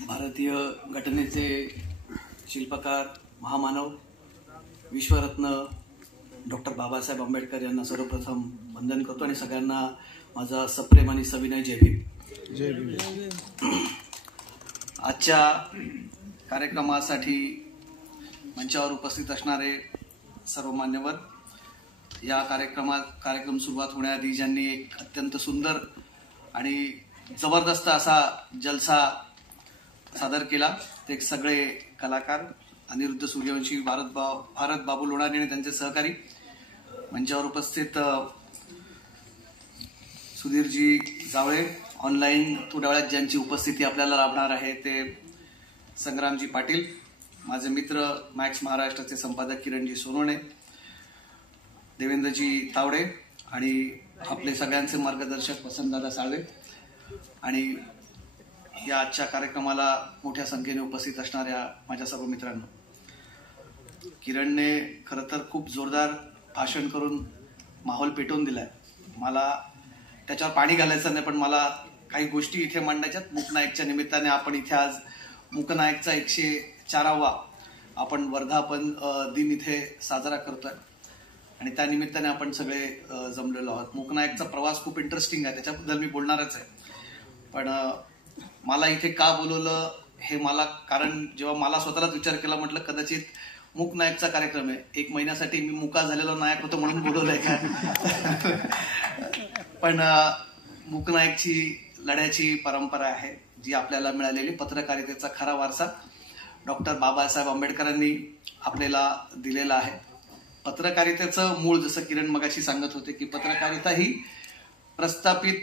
भारतीय घटनेचे शिल्पकार, महामानव, विश्वरत्न डॉक्टर बाबासाहेब आंबेडकर यांना सर्वप्रथम वंदन करतो आणि सगळ्यांना माझा सप्रेम आणि सविनय जय भीम. जय भीम. आजच्या कार्यक्रमासाठी मंचावर उपस्थित असणारे सर्व मान्यवर, या कार्यक्रम सुरुवात होण्याआधी ज्यांनी एक अत्यंत सुंदर आणि जबरदस्त असा जलसा सादर केला ते सगळे कलाकार, अनिरुद्ध सूर्यवंशी, भारत बाबू लोणारे आणि त्यांचे सहकारी, मंचावर उपस्थित सुधीरजी जावळे, ऑनलाईन थोड्या वेळात ज्यांची उपस्थिती आपल्याला लाभणार आहे ते संग्रामजी पाटील, माझे मित्र मॅक्स महाराष्ट्राचे संपादक किरणजी सोनवणे, देवेंद्रजी तावडे आणि आपले सगळ्यांचे मार्गदर्शक वसंतदादा साळवे, आणि या आजच्या कार्यक्रमाला मोठ्या संख्येने उपस्थित असणाऱ्या माझ्या सर्व मित्रांनो. किरणने खरं तर खूप जोरदार भाषण करून माहोल पेटवून दिलाय. मला त्याच्यावर पाणी घालायचं नाही, पण मला काही गोष्टी इथे मांडायच्यात. मूकनायकच्या निमित्ताने आपण इथे आज मूकनायकचा 104वा आपण वर्धापन दिन इथे साजरा करतोय आणि त्या निमित्ताने आपण सगळे जमलेलो आहोत. मूकनायकचा प्रवास खूप इंटरेस्टिंग आहे, त्याच्याबद्दल मी बोलणारच आहे. पण मला इथे का बोलवलं हे मला, कारण जेव्हा मला स्वतःलाच विचार केला, म्हटलं कदाचित मूकनायकचा कार्यक्रम आहे, 1 महिन्यासाठी मी मुका झालेला नायक होतो म्हणून बोलवलंय का. पण मूकनायकची लढ्याची परंपरा आहे जी आपल्याला मिळालेली, पत्रकारितेचा खरा वारसा डॉक्टर बाबासाहेब आंबेडकरांनी आपल्याला दिलेला आहे. पत्रकारितेचं मूळ, जसं किरण मगाशी सांगत होते की पत्रकारिता ही प्रस्थापित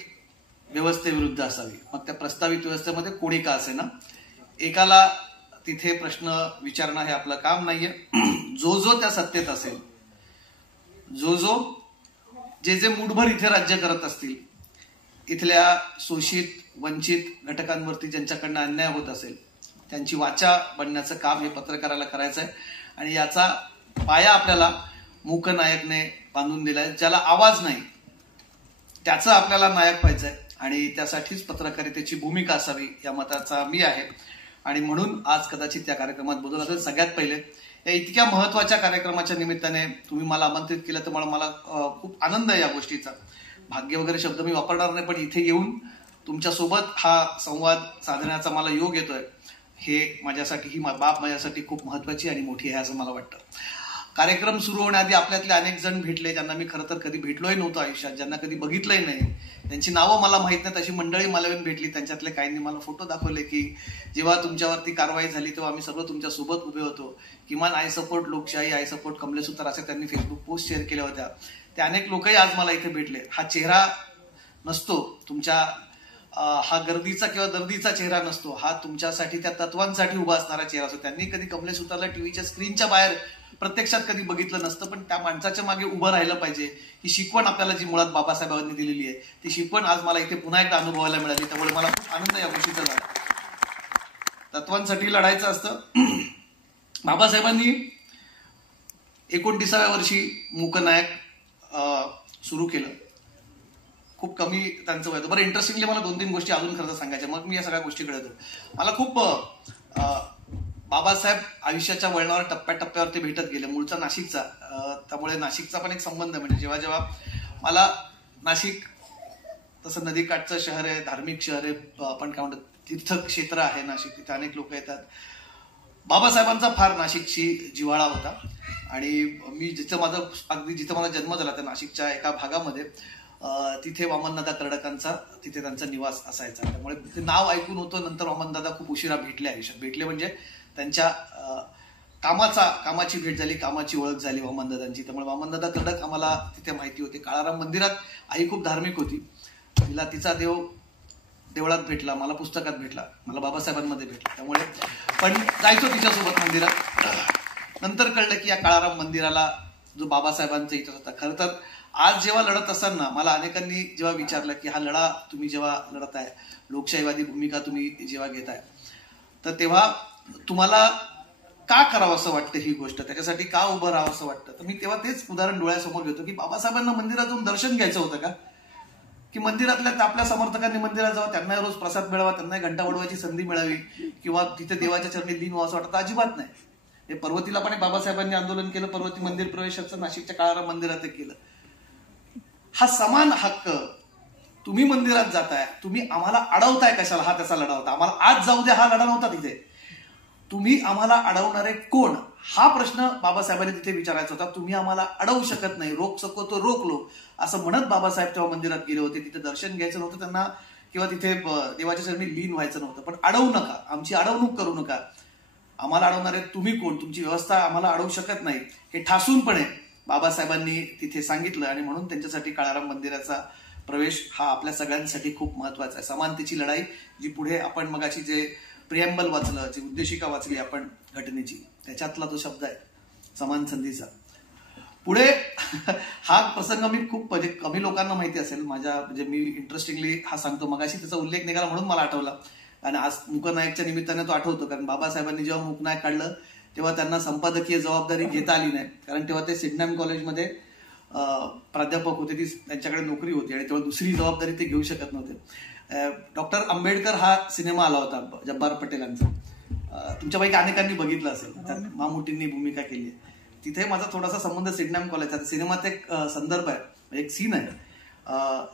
व्यवस्थेविरुद्ध असावी. मग त्या प्रस्तावित व्यवस्थेमध्ये कोणी का असे ना, एकाला तिथे प्रश्न विचारणं हे आपलं काम नाहीये. जो त्या सत्तेत असेल, जो जे मूठभर इथे राज्य करत असतील, इथल्या शोषित वंचित घटकांवरती ज्यांच्याकडनं अन्याय होत असेल, त्यांची वाचा बनण्याचं काम हे पत्रकाराला करायचं आहे. आणि याचा पाया आपल्याला मूकनायकने बांधून दिलाय. ज्याला आवाज नाही त्याचं आपल्याला नायक व्हायचंय आणि त्यासाठीच पत्रकारितेची भूमिका असावी या मताचा मी आहे. आणि म्हणून आज कदाचित त्या कार्यक्रमात बोलत असेल. सगळ्यात पहिले या इतक्या महत्वाच्या कार्यक्रमाच्या निमित्ताने तुम्ही मला आमंत्रित केलं, तर मला खूप आनंद आहे या गोष्टीचा. भाग्य वगैरे शब्द मी वापरणार नाही, पण इथे येऊन तुमच्यासोबत हा संवाद साधण्याचा मला योग येतोय, हे माझ्यासाठी, ही बाब माझ्यासाठी खूप महत्वाची आणि मोठी आहे असं मला वाटतं. कार्यक्रम सुरू होण्याआधी आपल्यातले अनेक जण भेटले, ज्यांना मी खरं तर कधी भेटलोही नव्हतो आयुष्यात, ज्यांना कधी बघितलंही नाही, त्यांची नावं मला माहित नाहीत, अशी मंडळी मला येऊन भेटली. त्यांच्यातले काहींनी मला फोटो दाखवले की जेव्हा तुमच्यावरती कारवाई झाली तेव्हा आम्ही सगळं तुमच्या सोबत उभे होतो. किमान आय सपोर्ट लोकशाही, आय सपोर्ट कमलेसुतार असे त्यांनी फेसबुक पोस्ट शेअर केल्या होत्या. ते अनेक लोकही आज मला इथे भेटले. हा चेहरा नसतो तुमच्या, हा गर्दीचा किंवा दर्दीचा चेहरा नसतो, हा तुमच्यासाठी, त्या तत्वांसाठी उभा असणारा चेहरा असतो. त्यांनी कधी कमलेसुतारला टीव्हीच्या स्क्रीनच्या बाहेर प्रत्यक्षात कधी बघितलं नसतं, पण त्या माणसाच्या मागे उभं राहिलं पाहिजे ही शिकवण आपल्याला जी मुळात बाबासाहेबांनी दिलेली आहे, ती शिकवण आज मला इथे पुन्हा एकदा अनुभवायला मिळाली. त्यामुळे मला खूप आनंद या गोष्टीचा झाला. तत्वांसाठी लढायचं असतं. बाबासाहेबांनी 29व्या वर्षी मूकनायक सुरू केलं. खूप कमी त्यांचं वय होतं. बरं, इंटरेस्टिंगली मला 2-3 गोष्टी अजून खरं सांगायच्या, मग मी या सगळ्या गोष्टीकडे येतो. मला खूप बाबासाहेब आयुष्याच्या वळणावर टप्प्याटप्प्यावर ते भेटत गेले. मूळचा नाशिकचा, त्यामुळे नाशिकचा पण एक संबंध. म्हणजे जेव्हा जेव्हा मला नाशिक तसं नदीकाठचं शहर आहे, धार्मिक शहर आहे, आपण काय म्हणतो तीर्थक्षेत्र आहे नाशिक, तिथे अनेक लोक येतात. बाबासाहेबांचा फार नाशिकशी जिव्हाळा होता आणि मी जिथं माझा जन्म झाला त्या नाशिकच्या एका भागामध्ये, तिथे वामनदादा कर्डकांचा तिथे त्यांचा निवास असायचा. त्यामुळे ते नाव ऐकून होतं. नंतर वामनदादा खूप उशिरा भेटले आयुष्यात. भेटले म्हणजे त्यांच्या कामाची भेट झाली, कामाची ओळख झाली वामनदादांची. त्यामुळे वामनदादा कर्डक आम्हाला तिथे माहिती होते. काळाराम मंदिरात आई खूप धार्मिक होती, तिला तिचा देव देवळात भेटला, मला पुस्तकात भेटला, मला बाबासाहेबांमध्ये भेटला. त्यामुळे पण जायचो तिच्यासोबत मंदिरात. नंतर कळलं की या काळाराम मंदिराला जो बाबासाहेबांचा इतिहास होता. खरं तर आज जेव्हा लढत असताना मला अनेकांनी जेव्हा विचारलं की हा लढा तुम्ही जेव्हा लढत आहे, लोकशाहीवादी भूमिका तुम्ही जेव्हा घेताय, तर तेव्हा तुम्हाला का करावं असं वाटतं ही गोष्ट, त्याच्यासाठी का उभं राहावं असं वाटतं. तर मी तेव्हा तेच उदाहरण डोळ्यासमोर घेतो की बाबासाहेबांना मंदिरात जाऊन दर्शन घ्यायचं होतं का, की मंदिरातल्या आपल्या समर्थकांनी मंदिरात जावं, त्यांना रोज प्रसाद मिळावा, त्यांना घंटा वाजवायची संधी मिळावी किंवा तिथे देवाच्या चरणी लीन व्हावं असं वाटतं अजिबात नाही. हे पर्वतीला पण बाबासाहेबांनी आंदोलन केलं, पर्वती मंदिर प्रवेशाचं नाशिकच्या काळाराम मंदिरात केलं. हा समान हक्क तुम्ही मंदिरात जाताय, तुम्ही आम्हाला अडवताय कशाला, हा त्याचा लढा होता. आम्हाला आज जाऊ द्या हा लढा नव्हता तिथे. तुम्ही आम्हाला अडवणारे कोण, हा प्रश्न बाबासाहेबांनी तिथे विचारायचा होता. तुम्ही आम्हाला अडवू शकत नाही, रोक सको तो रोक लो असं म्हणत बाबासाहेब तेव्हा मंदिरात गेले होते. तिथे दर्शन घ्यायचं नव्हतं त्यांना किंवा तिथे देवाच्या चरणी लीन व्हायचं नव्हतं. पण अडवू नका, आमची अडवणूक करू नका, आम्हाला अडवणारे तुम्ही कोण, तुमची व्यवस्था आम्हाला अडवू शकत नाही, हे ठासूनपणे बाबासाहेबांनी तिथे सांगितलं. आणि म्हणून त्यांच्यासाठी काळाराम मंदिराचा प्रवेश हा आपल्या सगळ्यांसाठी खूप महत्वाचा आहे. समानतेची लढाई, जी पुढे आपण मगाशी जे प्रिएम्बल वाचलं, जी उद्देशिका वाचली आपण घटनेची, त्याच्यातला तो शब्द आहे समान संधीचा. पुढे हा प्रसंग मी खूप म्हणजे कमी लोकांना माहिती असेल, माझ्या म्हणजे मी इंटरेस्टिंगली हा सांगतो. मगाशी त्याचा उल्लेख निघाला म्हणून मला आठवला आणि आज मूकनायकच्या निमित्ताने तो आठवतो. कारण बाबासाहेबांनी जेव्हा मूकनायक काढलं तेव्हा त्यांना संपादकीय जबाबदारी घेता आली नाही, कारण तेव्हा ते सिडनॅम कॉलेजमध्ये प्राध्यापक होते, ती त्यांच्याकडे नोकरी होती आणि तेव्हा दुसरी जबाबदारी ते घेऊ शकत नव्हते. डॉक्टर आंबेडकर हा सिनेमा आला होता जब्बार पटेलांचा, तुमच्यापैकी अनेकांनी बघितलं असेल, त्यात मामुटींनी भूमिका केली आहे. तिथे माझा थोडासा संबंध सिडनॅम कॉलेजचा. सिनेमात एक संदर्भ आहे, एक सीन आहे,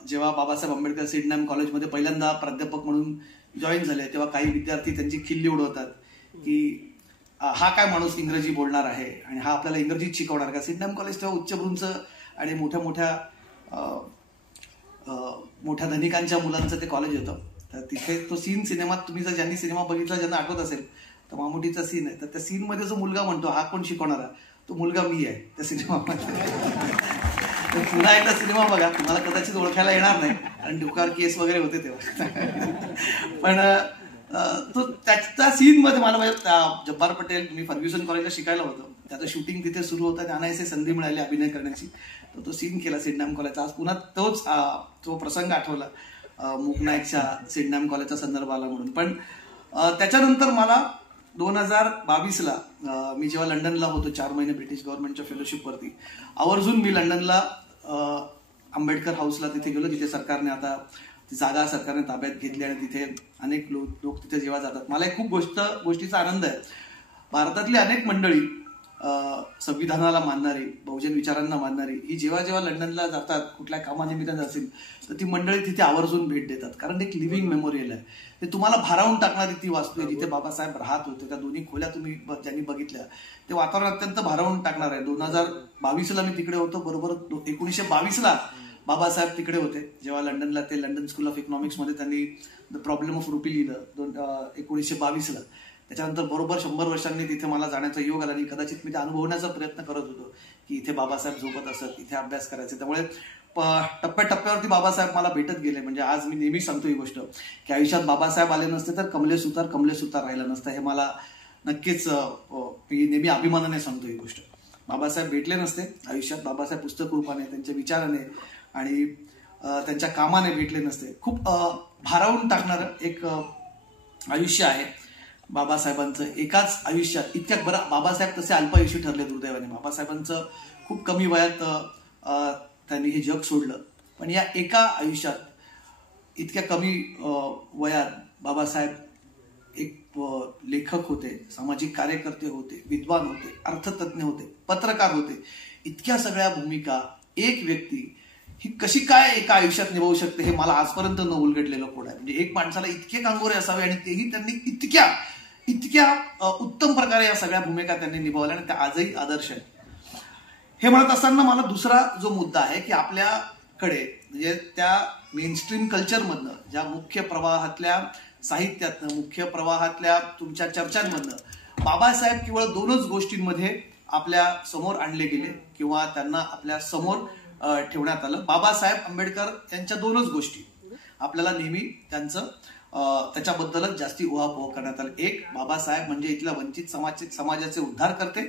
जेव्हा बाबासाहेब आंबेडकर सिडनॅम कॉलेजमध्ये पहिल्यांदा प्राध्यापक म्हणून जॉईन झाले तेव्हा काही विद्यार्थी त्यांची खिल्ली उडवतात की हा काय माणूस इंग्रजी बोलणार आहे आणि हा आपल्याला इंग्रजीत शिकवणार का. सिडनॅम कॉलेज तेव्हा उच्चभ्रूंच आणि मोठ्या मोठ्या धनिकांच्या मुलांचं ते कॉलेज होतं. तर तिथे तो सीन सिनेमात तुम्ही जर ज्यांनी सिनेमा बघितला, ज्यांना आठवत असेल, तर मामुटीचा सीन आहे. तर त्या सीनमध्ये जो मुलगा म्हणतो हा कोण शिकवणारा, तो मुलगा मी आहे त्या सिनेमामध्ये. पुन्हा एकदा सिनेमा बघा, तुम्हाला कदाचित ओळखायला येणार नाही कारण डुकार केस वगैरे होते तेव्हा. पण तो त्याच्या सीन मध्ये मला जब्बार पटेल, मी फर्ग्युसन कॉलेजला शिकायला होतो, त्याचं शूटिंग तिथे सुरू होतं, त्यांना असे संधी मिळाली अभिनय करण्याची. तर तो सीन केला सिडनॅम कॉलेजचा. आज पुन्हा तो प्रसंग आठवला मूकनायकच्या सिडनॅम कॉलेजचा संदर्भ आला म्हणून. पण त्याच्यानंतर मला 2022ला मी जेव्हा लंडनला होतो 4 महिने ब्रिटिश गव्हर्नमेंटच्या फेलोशिपवरती, आवर्जून मी लंडनला आंबेडकर हाऊसला तिथे गेलो, जिथे सरकारने आता ती जागा सरकारने ताब्यात घेतली आणि तिथे अनेक लोक तिथे जेव्हा जातात. मला एक खूप गोष्टीचा आनंद आहे. भारतातली अनेक मंडळी संविधानाला मानणारी, बहुजन विचारांना मानणारी, ही जेव्हा जेव्हा लंडनला जातात कुठल्या कामानिमित्ताने असेल तर ती मंडळी तिथे आवर्जून भेट देतात. कारण एक लिव्हिंग मेमोरियल आहे, ते तुम्हाला भारावून टाकणारी ती वास्तू आहे. जिथे बाबासाहेब राहत होते, त्या दोन्ही खोल्या तुम्ही ज्यांनी बघितल्या, ते वातावरण अत्यंत भारावून टाकणार आहे. 2022ला मी तिकडे होतो, बरोबर 1922ला बाबासाहेब तिकडे होते, जेव्हा लंडनला ते लंडन स्कूल ऑफ इकॉनॉमिक्स मध्ये त्यांनी द प्रॉब्लेम ऑफ रुपी लिहिलं 1922ला. त्याच्यानंतर बरोबर 100 वर्षांनी तिथे मला जाण्याचा योग आला आणि कदाचित मी ते अनुभवण्याचा प्रयत्न करत होतो की इथे बाबासाहेब झोपत असत, इथे अभ्यास करायचे. त्यामुळे टप्प्याटप्प्यावरती बाबासाहेब मला भेटत गेले. म्हणजे आज मी नेहमी सांगतो ही गोष्ट की आयुष्यात बाबासाहेब आले नसते तर कमले सुतार राहिलं नसतं. हे मला नक्कीच मी नेहमी अभिमानाने सांगतो ही गोष्ट. बाबासाहेब भेटले नसते आयुष्यात, बाबासाहेब पुस्तक रूपाने, त्यांच्या विचाराने आणि त्यांच्या कामाने भेटले नसते. खूप भारावून टाकणारं एक आयुष्य आहे बाबासाहेबांचं. एकाच आयुष्यात इतक्या बरं, बाबासाहेब तसे अल्पायुषी ठरले दुर्दैवाने. बाबासाहेबांचं खूप कमी वयात त्यांनी हे जग सोडलं. पण या एका आयुष्यात इतक्या कमी वयात बाबासाहेब एक लेखक होते, सामाजिक कार्यकर्ते होते, विद्वान होते, अर्थतज्ञ होते, पत्रकार होते. इतक्या सगळ्या भूमिका एक व्यक्ती ही कशी काय एका आयुष्यात निभावू शकते हे मला आजपर्यंत न उलगडलेलं कोड आहे. म्हणजे एक माणसाला इतके कांगोरे असावे आणि तेही त्यांनी इतक्या उत्तम प्रकारे या सगळ्या भूमिका त्यांनी निभावल्या आणि त्या आजही आदर्श आहेत. हे म्हणत असताना मला दुसरा जो मुद्दा आहे की आपल्याकडे म्हणजे त्या मेनस्ट्रीम कल्चरमधनं, ज्या मुख्य प्रवाहातल्या साहित्यातनं, मुख्य प्रवाहातल्या तुमच्या चर्चांमधनं बाबासाहेब केवळ 2च गोष्टींमध्ये आपल्या समोर आणले गेले किंवा त्यांना आपल्या समोर ठेवण्यात आलं. बाबासाहेब आंबेडकर यांच्या 2च गोष्टी आपल्याला नेहमी त्याच्याबद्दलच जास्ती उहापोह करण्यात आलं. 1, बाबासाहेब म्हणजे इथल्या वंचित समाजाचे उद्धार करते.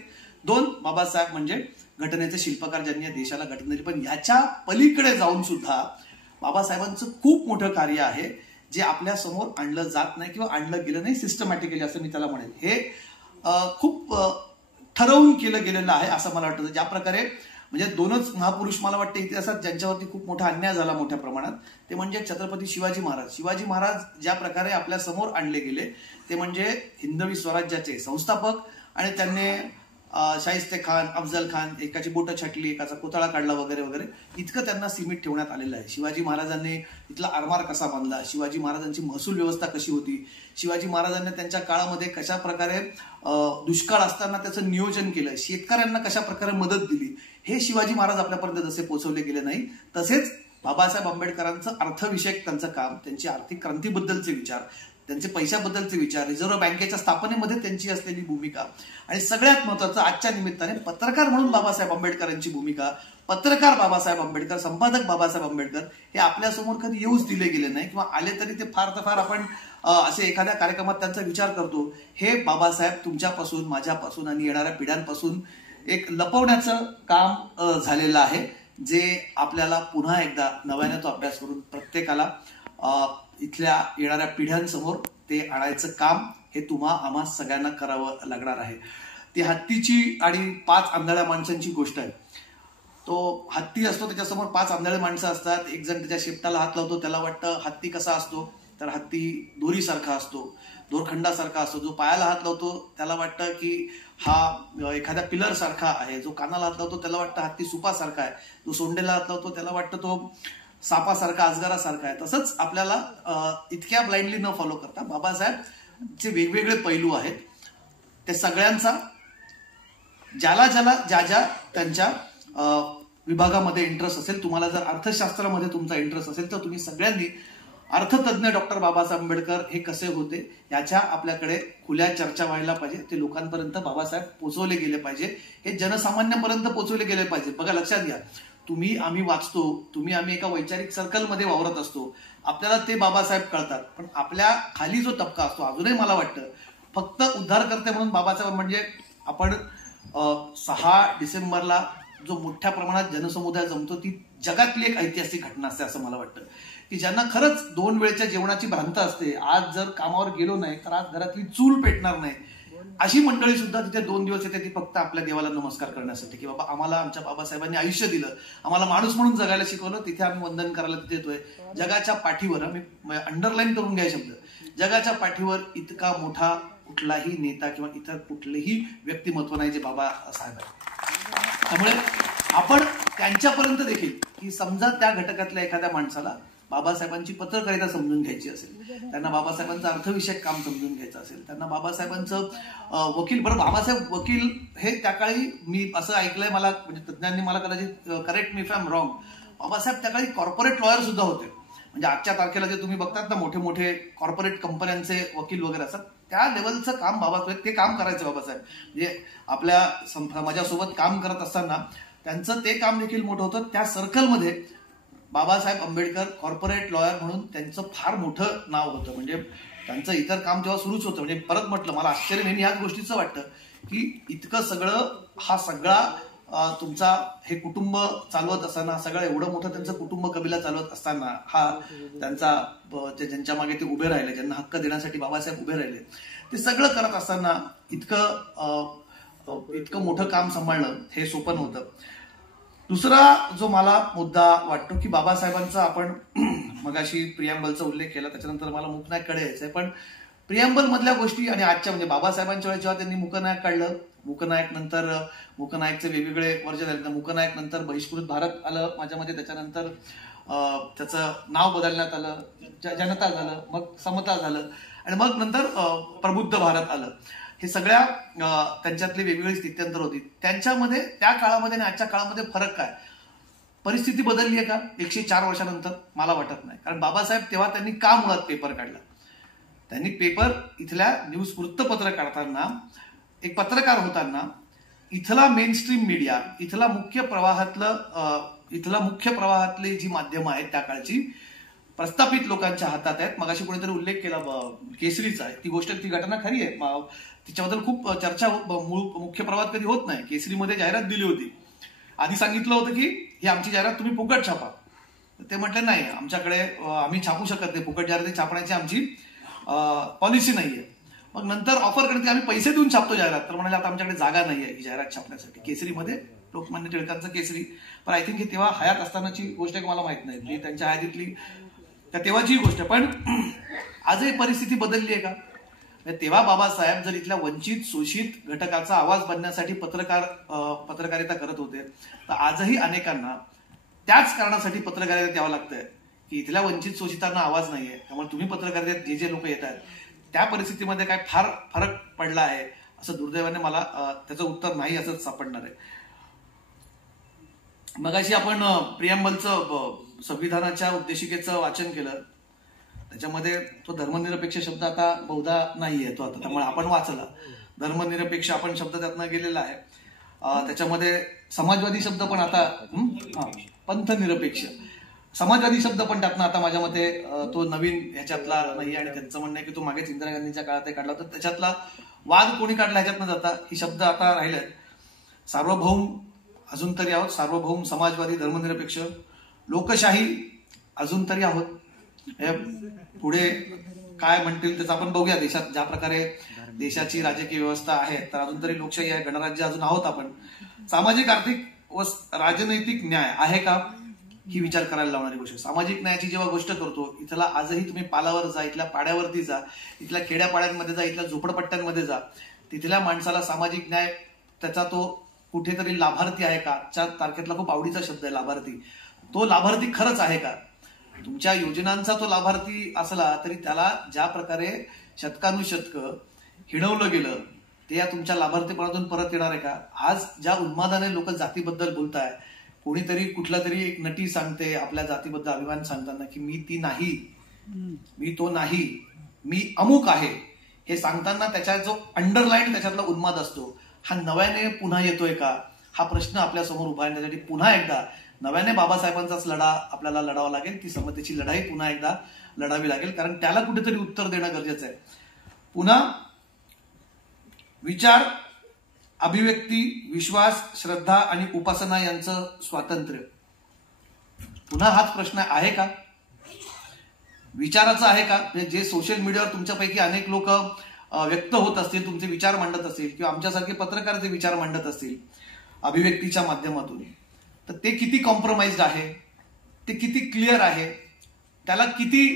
2, बाबासाहेब म्हणजे घटनेचे शिल्पकार, ज्यांनी या देशाला घटना दिली. पण याच्या पलीकडे जाऊन सुद्धा बाबासाहेबांचं खूप मोठं कार्य आहे जे आपल्या समोर आणलं जात नाही किंवा आणलं गेलं नाही सिस्टमॅटिकली, असं मी त्याला म्हणेन. हे खूप ठरवून केलं गेलेलं आहे असं मला वाटतं. ज्या प्रकारे म्हणजे दोनच महापुरुष मला वाटतं इतिहासात ज्यांच्यावरती खूप मोठा अन्याय झाला मोठ्या प्रमाणात, ते म्हणजे छत्रपती शिवाजी महाराज. शिवाजी महाराज ज्या प्रकारे आपल्या समोर आणले गेले ते म्हणजे हिंदवी स्वराज्याचे संस्थापक, आणि त्यांनी शाहिस्ते खान, अफजल खान, एकाची बोटं छाटली, एकाचा पुतळा काढला वगैरे वगैरे, इतकं त्यांना सीमित ठेवण्यात आलेलं आहे. शिवाजी महाराजांनी इथला आरमार कसा बांधला, शिवाजी महाराजांची महसूल व्यवस्था कशी होती, शिवाजी महाराजांनी त्यांच्या काळामध्ये कशा प्रकारे दुष्काळ असताना त्याचं नियोजन केलं, शेतकऱ्यांना कशा प्रकारे मदत दिली, हे शिवाजी महाराज आपल्यापर्यंत जसे पोहोचवले गेले नाही, तसेच बाबासाहेब आंबेडकरांचं अर्थविषयक त्यांचं काम, त्यांची आर्थिक क्रांतीबद्दलचे विचार, त्यांचे पैशाबद्दलचे विचार, रिझर्व्ह बँकेच्या स्थापनेमध्ये त्यांची असलेली भूमिका, आणि सगळ्यात महत्वाचं आजच्या निमित्ताने पत्रकार म्हणून बाबासाहेब आंबेडकरांची भूमिका, पत्रकार बाबासाहेब आंबेडकर, संपादक बाबासाहेब आंबेडकर हे आपल्यासमोर कधी येऊच दिले गेले नाही, किंवा आले तरी ते फार तर फार आपण असे एखाद्या कार्यक्रमात त्यांचा विचार करतो. हे बाबासाहेब तुमच्यापासून, माझ्यापासून आणि येणाऱ्या पिढ्यांपासून एक लपवण्याचं काम झालेलं आहे, जे आपल्याला पुन्हा एकदा नव्याने तो अभ्यास करून प्रत्येकाला इथल्या येणाऱ्या पिढ्यांसमोर ते आणायचं काम हे आम्हा सगळ्यांना करावं लागणार आहे. ती हत्तीची आणि 5 आंधळ्या माणसांची गोष्ट आहे. तो हत्ती असतो, त्याच्यासमोर 5 आंधळे माणसं असतात. एक जण त्याच्या शेपटाला हात लावतो, त्याला वाटतं हत्ती कसा असतो, तर हत्ती दोरीसारखा असतो, दोरखंडासारखा असतो. जो पायाला हात लावतो त्याला वाटतं की हा एखाद्या पिलर सारखा आहे. जो कानाला हात लावतो त्याला वाटतं हत्ती सुपासारखा आहे. जो सोंडेला हात लावतो त्याला वाटतं तो सापासारखा, अजगरासारखा आहे. तसंच आपल्याला इतक्या ब्लाइंडली न फॉलो करता बाबासाहेबचे वेगवेगळे पैलू आहेत, ते सगळ्यांचा ज्याला ज्या ज्या त्यांच्या विभागामध्ये इंटरेस्ट असेल, तुम्हाला जर अर्थशास्त्रामध्ये तुमचा इंटरेस्ट असेल तर तुम्ही सगळ्यांनी अर्थतज्ञ डॉक्टर बाबासाहेब आंबेडकर हे कसे होते याच्या आपल्याकडे खुल्या चर्चा व्हायला पाहिजे. ते लोकांपर्यंत बाबासाहेब पोहोचवले गेले पाहिजे, हे जनसामान्यांपर्यंत पोहोचवले गेले पाहिजे. बघा, लक्षात घ्या, आम्ही वाचतो, आम्ही एका वैचारिक सर्कलमध्ये वावरत असतो, आपल्याला ते बाबासाहेब कळतात, पण आपल्या खाली जो तबका असतो, अजूनही मला वाटतं फक्त उद्धारकर्ते म्हणून बाबासाहेब म्हणजे आपण 6 डिसेंबरला जो मोठ्या प्रमाणात जनसमुदाय जमतो, ती जगातली एक ऐतिहासिक घटना असते असं मला वाटतं, की ज्यांना खरंच 2 वेळच्या जेवणाची भ्रांत असते, आज जर कामावर गेलो नाही तर आज घरातली चूल पेटणार नाही, अशी मंडळी सुद्धा तिथे 2 दिवस येते, ती फक्त आपल्या देवाला नमस्कार करण्यासाठी, की बाबा आम्हाला आमच्या बाबासाहेबांनी आयुष्य दिलं, आम्हाला माणूस म्हणून जगायला शिकवलं, तिथे आम्ही वंदन करायला तिथे येतोय. जगाच्या पाठीवर, मी अंडरलाईन करून घ्या शब्द, जगाच्या पाठीवर इतका मोठा कुठलाही नेता किंवा इतर कुठलेही व्यक्तिमत्व नाही जे बाबासाहेब आहे. त्यामुळे आपण त्यांच्यापर्यंत देखील, की समजा त्या घटकातल्या एखाद्या माणसाला बाबासाहेबांची पत्रकारिता समजून घ्यायची असेल, त्यांना बाबासाहेबांचं अर्थविषयक काम समजून घ्यायचं असेल, त्यांना बाबासाहेबांचं वकील, बरं बाबासाहेब वकील हे त्या काळी मी असं ऐकलंय, मला म्हणजे तज्ञांनी मला कदाचित correct me if I am wrong, Babasaheb त्या काळी कॉर्पोरेट लॉयर सुद्धा होते. म्हणजे आजच्या तारखेला जे तुम्ही बघतात ना मोठे मोठे कॉर्पोरेट कंपन्यांचे वकील वगैरे असतात, त्या लेवलचं काम बाबासाहेब ते काम करायचं. बाबासाहेब म्हणजे आपल्या समाजासोबत काम करत असताना त्यांचं ते काम देखील मोठं होतं. त्या सर्कलमध्ये बाबासाहेब आंबेडकर कॉर्पोरेट लॉयर म्हणून त्यांचं फार मोठं नाव होतं. म्हणजे त्यांचं इतर काम तेव्हा सुरूच होतं. म्हणजे परत म्हटलं, मला आश्चर्य नेहमी ह्याच गोष्टीचं वाटतं की इतकं सगळं, हा सगळा तुमचा हे कुटुंब चालवत असताना, सगळं एवढं मोठं त्यांचं कुटुंब कबिला चालवत असताना, हा त्यांचा ज्यांच्या मागे ते उभे राहिले, ज्यांना हक्क देण्यासाठी बाबासाहेब उभे राहिले, ते सगळं करत असताना इतकं मोठं काम सांभाळणं हे सोपं नव्हतं. दुसरा जो मला मुद्दा वाटतो की बाबासाहेबांचा, आपण मगाशी प्रियांबलचा उल्लेख केला, त्याच्यानंतर मला मूकनायककडे यायचंय, पण प्रियांबल मधल्या गोष्टी आणि आजच्या, म्हणजे बाबासाहेबांच्या वेळेस जेव्हा त्यांनी मूकनायक काढलं, मूकनायक नंतर मूकनायकचे वेगवेगळे वर्जन झाले, मूकनायक नंतर बहिष्कृत भारत आलं माझ्या मते, त्याच्यानंतर त्याचं नाव बदलण्यात आलं, जनता झालं, मग समता झालं, आणि मग नंतर प्रबुद्ध भारत आलं. हे सगळ्या त्यांच्यातली वेगवेगळी स्थित्यंतर होती. त्यांच्यामध्ये त्या काळामध्ये आणि आजच्या काळामध्ये फरक काय, परिस्थिती बदलली आहे का 104 वर्षानंतर? मला वाटत नाही. कारण बाबासाहेब तेव्हा त्यांनी का मुळात पेपर काढला, त्यांनी पेपर इथल्या न्यूज वृत्तपत्र काढताना, एक पत्रकार होताना, इथला मेन स्ट्रीम मीडिया, इथला मुख्य प्रवाहातली जी माध्यमं आहेत त्या काळची प्रस्थापित लोकांच्या हातात आहेत. मगाशी कोणीतरी उल्लेख केला केसरीचा आहे, ती गोष्ट, ती घटना खरी आहे, तिच्याबद्दल खूप चर्चा मुख्य प्रवाहात कधी होत नाही. केसरीमध्ये जाहिरात दिली होती, आधी सांगितलं होतं की ही आमची जाहिरात तुम्ही फुकट छापा, ते म्हटलं नाही, आमच्याकडे आम्ही छापू शकत नाही, फुकट जाहिराती छापण्याची आमची पॉलिसी नाहीये. मग नंतर ऑफर करते आम्ही पैसे देऊन छापतो जाहिरात, तर म्हणाले आता आमच्याकडे जागा नाहीये ही जाहिरात छापण्यासाठी. केसरीमध्ये लोकमान्य टिळकांचं केसरी, पण आय थिंक हे तेव्हा हयात असतानाची गोष्ट आहे, मला माहित नाही, ती त्यांच्या हयातीतली त्या तेव्हाची गोष्ट आहे. पण आजही परिस्थिती बदलली आहे का? तेव्हा बाबासाहेब जर इथल्या वंचित शोषित घटकाचा आवाज बनण्यासाठी पत्रकारिता करत होते, तर आजही अनेकांना त्याच कारणासाठी पत्रकारिता द्यावं लागतंय की इथल्या वंचित शोषितांना आवाज नाहीये. त्यामुळे तुम्ही पत्रकारितेत जे जे लोक येत आहेत त्या परिस्थितीमध्ये काय फार फरक पडला आहे असं दुर्दैवाने मला त्याचं उत्तर नाही असंच सापडणार आहे. मगाशी आपण प्रियम्बलचं संविधानाच्या उद्देशिकेचं वाचन केलं, त्याच्यामध्ये तो धर्मनिरपेक्ष शब्द आता बहुधा नाहीये तो आता, त्यामुळे आपण वाचला धर्मनिरपेक्ष आपण शब्द त्यातनं गेलेला आहे. त्याच्यामध्ये समाजवादी शब्द पण आता पंथनिरपेक्ष समाजवादी शब्द पण त्यातनं आता माझ्या मते तो नवीन ह्याच्यातला नाही. आणि त्यांचं म्हणणं आहे की तो मागेच इंदिरा गांधींच्या काळात काढला होता, त्याच्यातला वाद कोणी काढला ह्याच्यातनं जाता ही शब्द आता राहिले. सार्वभौम अजून तरी आहोत, सार्वभौम समाजवादी धर्मनिरपेक्ष लोकशाही अजून तरी आहोत. पुढे काय म्हणतील त्याचं आपण बघूया. देशात ज्या प्रकारे देशाची राजकीय व्यवस्था आहे तर अजून तरी लोकशाही आहे, गणराज्य अजून आहोत आपण. सामाजिक आर्थिक व राजनैतिक न्याय आहे का ही विचार करायला लावणारी गोष्ट. सामाजिक न्यायाची जेव्हा गोष्ट करतो, इथला आजही तुम्ही पालावर जा, इथल्या पाड्यावरती जा, इथल्या खेड्यापाड्यांमध्ये जा, इथल्या झोपडपट्ट्यांमध्ये जा, तिथल्या माणसाला सामाजिक न्याय त्याचा तो कुठेतरी लाभार्थी आहे का? आजच्या तारखेतला खूप आवडीचा शब्द आहे लाभार्थी. तो लाभार्थी खरंच आहे का? तुमच्या योजनांचा तो लाभार्थी असला तरी त्याला ज्या प्रकारे शतकानुशतकं हिणवलं गेलं ते या तुमच्या लाभार्थीपणातून परत येणार आहे का? आज ज्या उन्मादाने लोक जातीबद्दल बोलताय, कोणीतरी कुठला तरी एक नटी सांगते आपल्या जातीबद्दल अभिमान सांगताना की मी ती नाही, मी तो नाही, मी अमुक आहे, हे सांगताना त्याच्या जो अंडरलाईन त्याच्यातला उन्माद असतो हा नव्याने पुन्हा येतोय का? हा प्रश्न आपल्या समोर उभा आहे. त्यासाठी पुन्हा एकदा नव्याने बाबासाहेबांचाच लढा आपल्याला लढावा लागेल. ती समतेची लढाई पुन्हा एकदा लढावी लागेल, कारण त्याला कुठेतरी उत्तर देणं गरजेचं आहे. पुन्हा विचार, अभिव्यक्ती, विश्वास, श्रद्धा आणि उपासना यांचं स्वातंत्र्य, पुन्हा हाच प्रश्न आहे का? विचाराचं आहे का? जे सोशल मीडियावर तुमच्यापैकी अनेक लोक व्यक्त होत असतील, तुमचे विचार मांडत असतील किंवा आमच्यासारखे पत्रकार जे विचार मांडत असतील अभिव्यक्तीच्या माध्यमातून, तर ते किती कॉम्प्रोमाइज्ड आहे, ते किती क्लिअर आहे, त्याला किती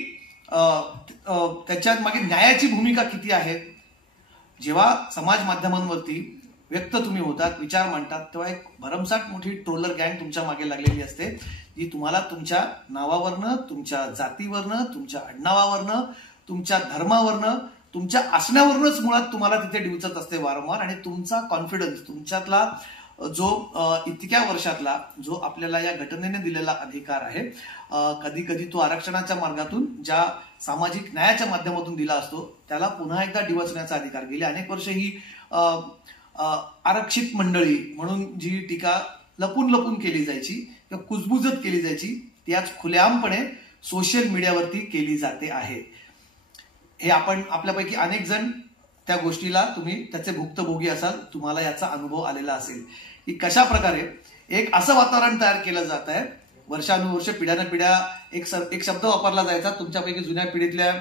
त्याच्यात मागे न्यायाची भूमिका किती आहे? जेव्हा समाज माध्यमांवरती व्यक्त तुम्ही होतात, विचार मांडतात, तेव्हा एक भरमसाठ मोठी ट्रोलर गँग तुमच्या मागे लागलेली असते, जी तुम्हाला तुमच्या नावावरनं, तुमच्या जातीवरनं, तुमच्या आडनावावरनं, तुमच्या धर्मावरनं, तुमच्या असण्यावरूनच मुळात तुम्हाला तिथे डिवचत असते वारंवार. आणि तुमचा कॉन्फिडन्स, तुमच्यातला जो इतक्या वर्षातला जो आपल्याला या घटनेने दिलेला अधिकार आहे, कधी कधी तो आरक्षणाच्या मार्गातून ज्या सामाजिक न्यायाच्या माध्यमातून दिला असतो, त्याला पुन्हा एकदा डिवचण्याचा अधिकार. गेली अनेक वर्ष ही आरक्षित मंडळी म्हणून जी टीका लपून लपून केली जायची किंवा कुजबुजत केली जायची, ती आज खुलेआमपणे सोशल मीडियावरती केली जाते आहे. हे आपण आपल्यापैकी अनेक जण त्या गोष्टीला तुम्ही त्याचे भुक्तभोगी असाल, तुम्हाला याचा अनुभव आलेला असेल की कशा प्रकारे एक असं वातावरण तयार केलं जात आहे. वर्षानुवर्ष पिढ्यानं पिढ्या एक शब्द वापरला जायचा, तुमच्यापैकी जुन्या पिढीतल्या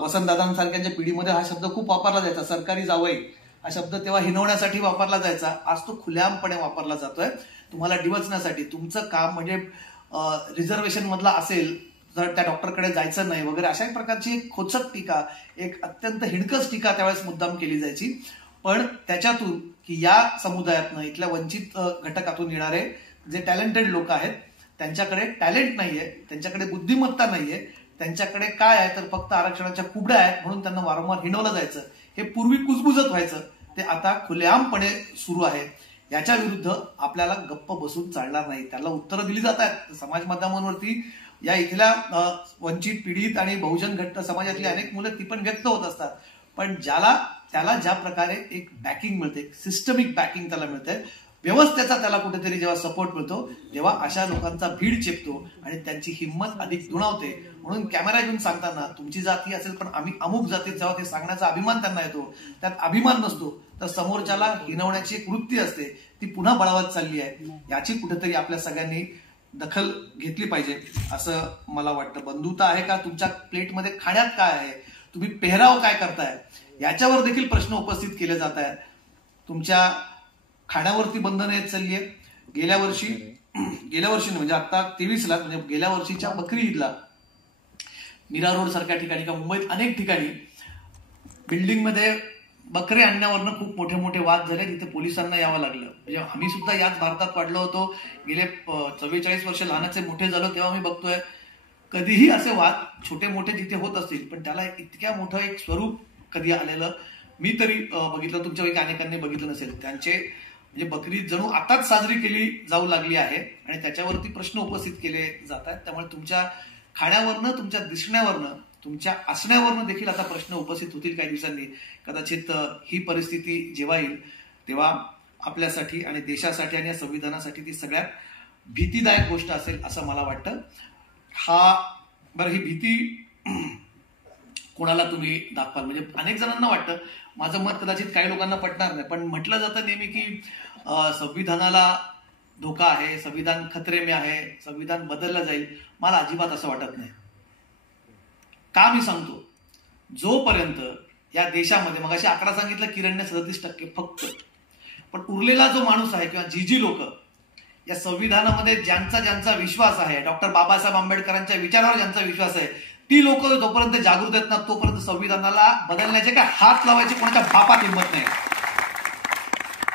वसंतदादांसारख्यांच्या पिढीमध्ये हा शब्द खूप वापरला जायचा, सरकारी जावई हा शब्द तेव्हा हिनवण्यासाठी वापरला जायचा. आज तो खुलेआमपणे वापरला जातोय तुम्हाला डिवचण्यासाठी. तुमचं काम म्हणजे रिझर्वेशन मधला असेल तर त्या डॉक्टरकडे जायचं नाही वगैरे अशा प्रकारची एक खोचक टीका, एक अत्यंत हिणकस टीका त्यावेळेस मुद्दाम केली जायची. पण त्याच्यातून की या समुदायातनं, इथल्या वंचित घटकातून येणारे जे टॅलेंटेड लोक आहेत त्यांच्याकडे टॅलेंट नाहीये, त्यांच्याकडे बुद्धिमत्ता नाहीये, त्यांच्याकडे काय आहे तर फक्त आरक्षणाच्या कुबड्या आहेत म्हणून त्यांना वारंवार हिणवलं जायचं. हे पूर्वी कुजबुजत व्हायचं, ते आता खुलेआमपणे सुरू आहे. याच्या विरुद्ध आपल्याला गप्प बसून चालणार नाही. त्याला उत्तरं दिली जात आहेत समाज माध्यमांवरती. या इथल्या वंचित पीडित आणि बहुजन घटक समाजातली अनेक मुलं ती पण व्यक्त होत असतात, पण त्याला ज्या प्रकारे एक बॅकिंग मिळते, सिस्टमिक बॅकिंग त्याला मिळते, व्यवस्थेचा त्याला कुठेतरी जेव्हा सपोर्ट मिळतो, तेव्हा अशा लोकांचा भीड चेपतो आणि त्यांची हिंमत अधिक दुणावते. म्हणून कॅमेरा घेऊन सांगताना तुमची जाती असेल पण आम्ही अमुक जातीत, जेव्हा ते सांगण्याचा अभिमान त्यांना येतो, त्यात अभिमान नसतो तर समोरच्याला हिणवण्याची एक वृत्ती असते, ती पुन्हा बळावत चालली आहे. याची कुठेतरी आपल्या सगळ्यांनी दखल घेतली पाहिजे असं मला वाटतं. बंधुता आहे का तुमच्या प्लेटमध्ये? खाण्यात काय आहे? तुम्ही पेहराव काय करताय? याच्यावर देखील प्रश्न उपस्थित केले जात आहेत. तुमच्या खाण्यावरती बंधनं येत चालली आहेत. गेल्या वर्षी म्हणजे आता 23ला म्हणजे गेल्या वर्षीच्या बकरी ईदला मीरा रोड सारख्या ठिकाणी किंवा मुंबईत अनेक ठिकाणी बिल्डिंगमध्ये बकरे आणण्यावरनं खूप मोठे मोठे वाद झाले, तिथे पोलिसांना यावं लागलं. म्हणजे आम्ही सुद्धा याच भारतात वाढलो होतो, गेले 44 वर्ष लहानाचे मोठे झालो, तेव्हा मी बघतोय कधीही असे वाद छोटे मोठे जिथे होत असतील पण त्याला इतक्या मोठं एक स्वरूप कधी आलेलं मी तरी बघितलं, तुमच्यापैकी अनेकांनी बघितलं नसेल. त्यांचे म्हणजे बकरी जणू आताच साजरी केली जाऊ लागली आहे आणि त्याच्यावरती प्रश्न उपस्थित केले जात आहेत. त्यामुळे तुमच्या खाण्यावरनं, तुमच्या दिसण्यावरनं, तुमच्या असण्यावरनं देखील आता प्रश्न उपस्थित होतील काही दिवसांनी. कदाचित ही परिस्थिती जेव्हा येईल तेव्हा आपल्यासाठी आणि देशासाठी आणि या संविधानासाठी ती सगळ्यात भीतीदायक गोष्ट असेल असं मला वाटतं. ही भीती कोणाला तुम्ही दाखवाल, म्हणजे अनेक जणांना वाटतं, माझं मत कदाचित काही लोकांना पटणार नाही, पण म्हटलं जातं नेहमी की संविधानाला धोका आहे, संविधान खतरे में आहे, संविधान बदललं जाईल. मला अजिबात असं वाटत नाही. का मी सांगतो, जोपर्यंत या देशामध्ये मगाशी आकडा सांगितला किरणने 37% फक्त, पण उरलेला जो माणूस आहे किंवा जी लोक या संविधानामध्ये ज्यांचा विश्वास आहे, डॉक्टर बाबासाहेब आंबेडकरांच्या विचारावर ज्यांचा विश्वास आहे, ती लोक जोपर्यंत जागृत आहेत ना तोपर्यंत संविधानाला बदलण्याचे काय हात लावायचे कोणाच्या बापात हिंमत नाही.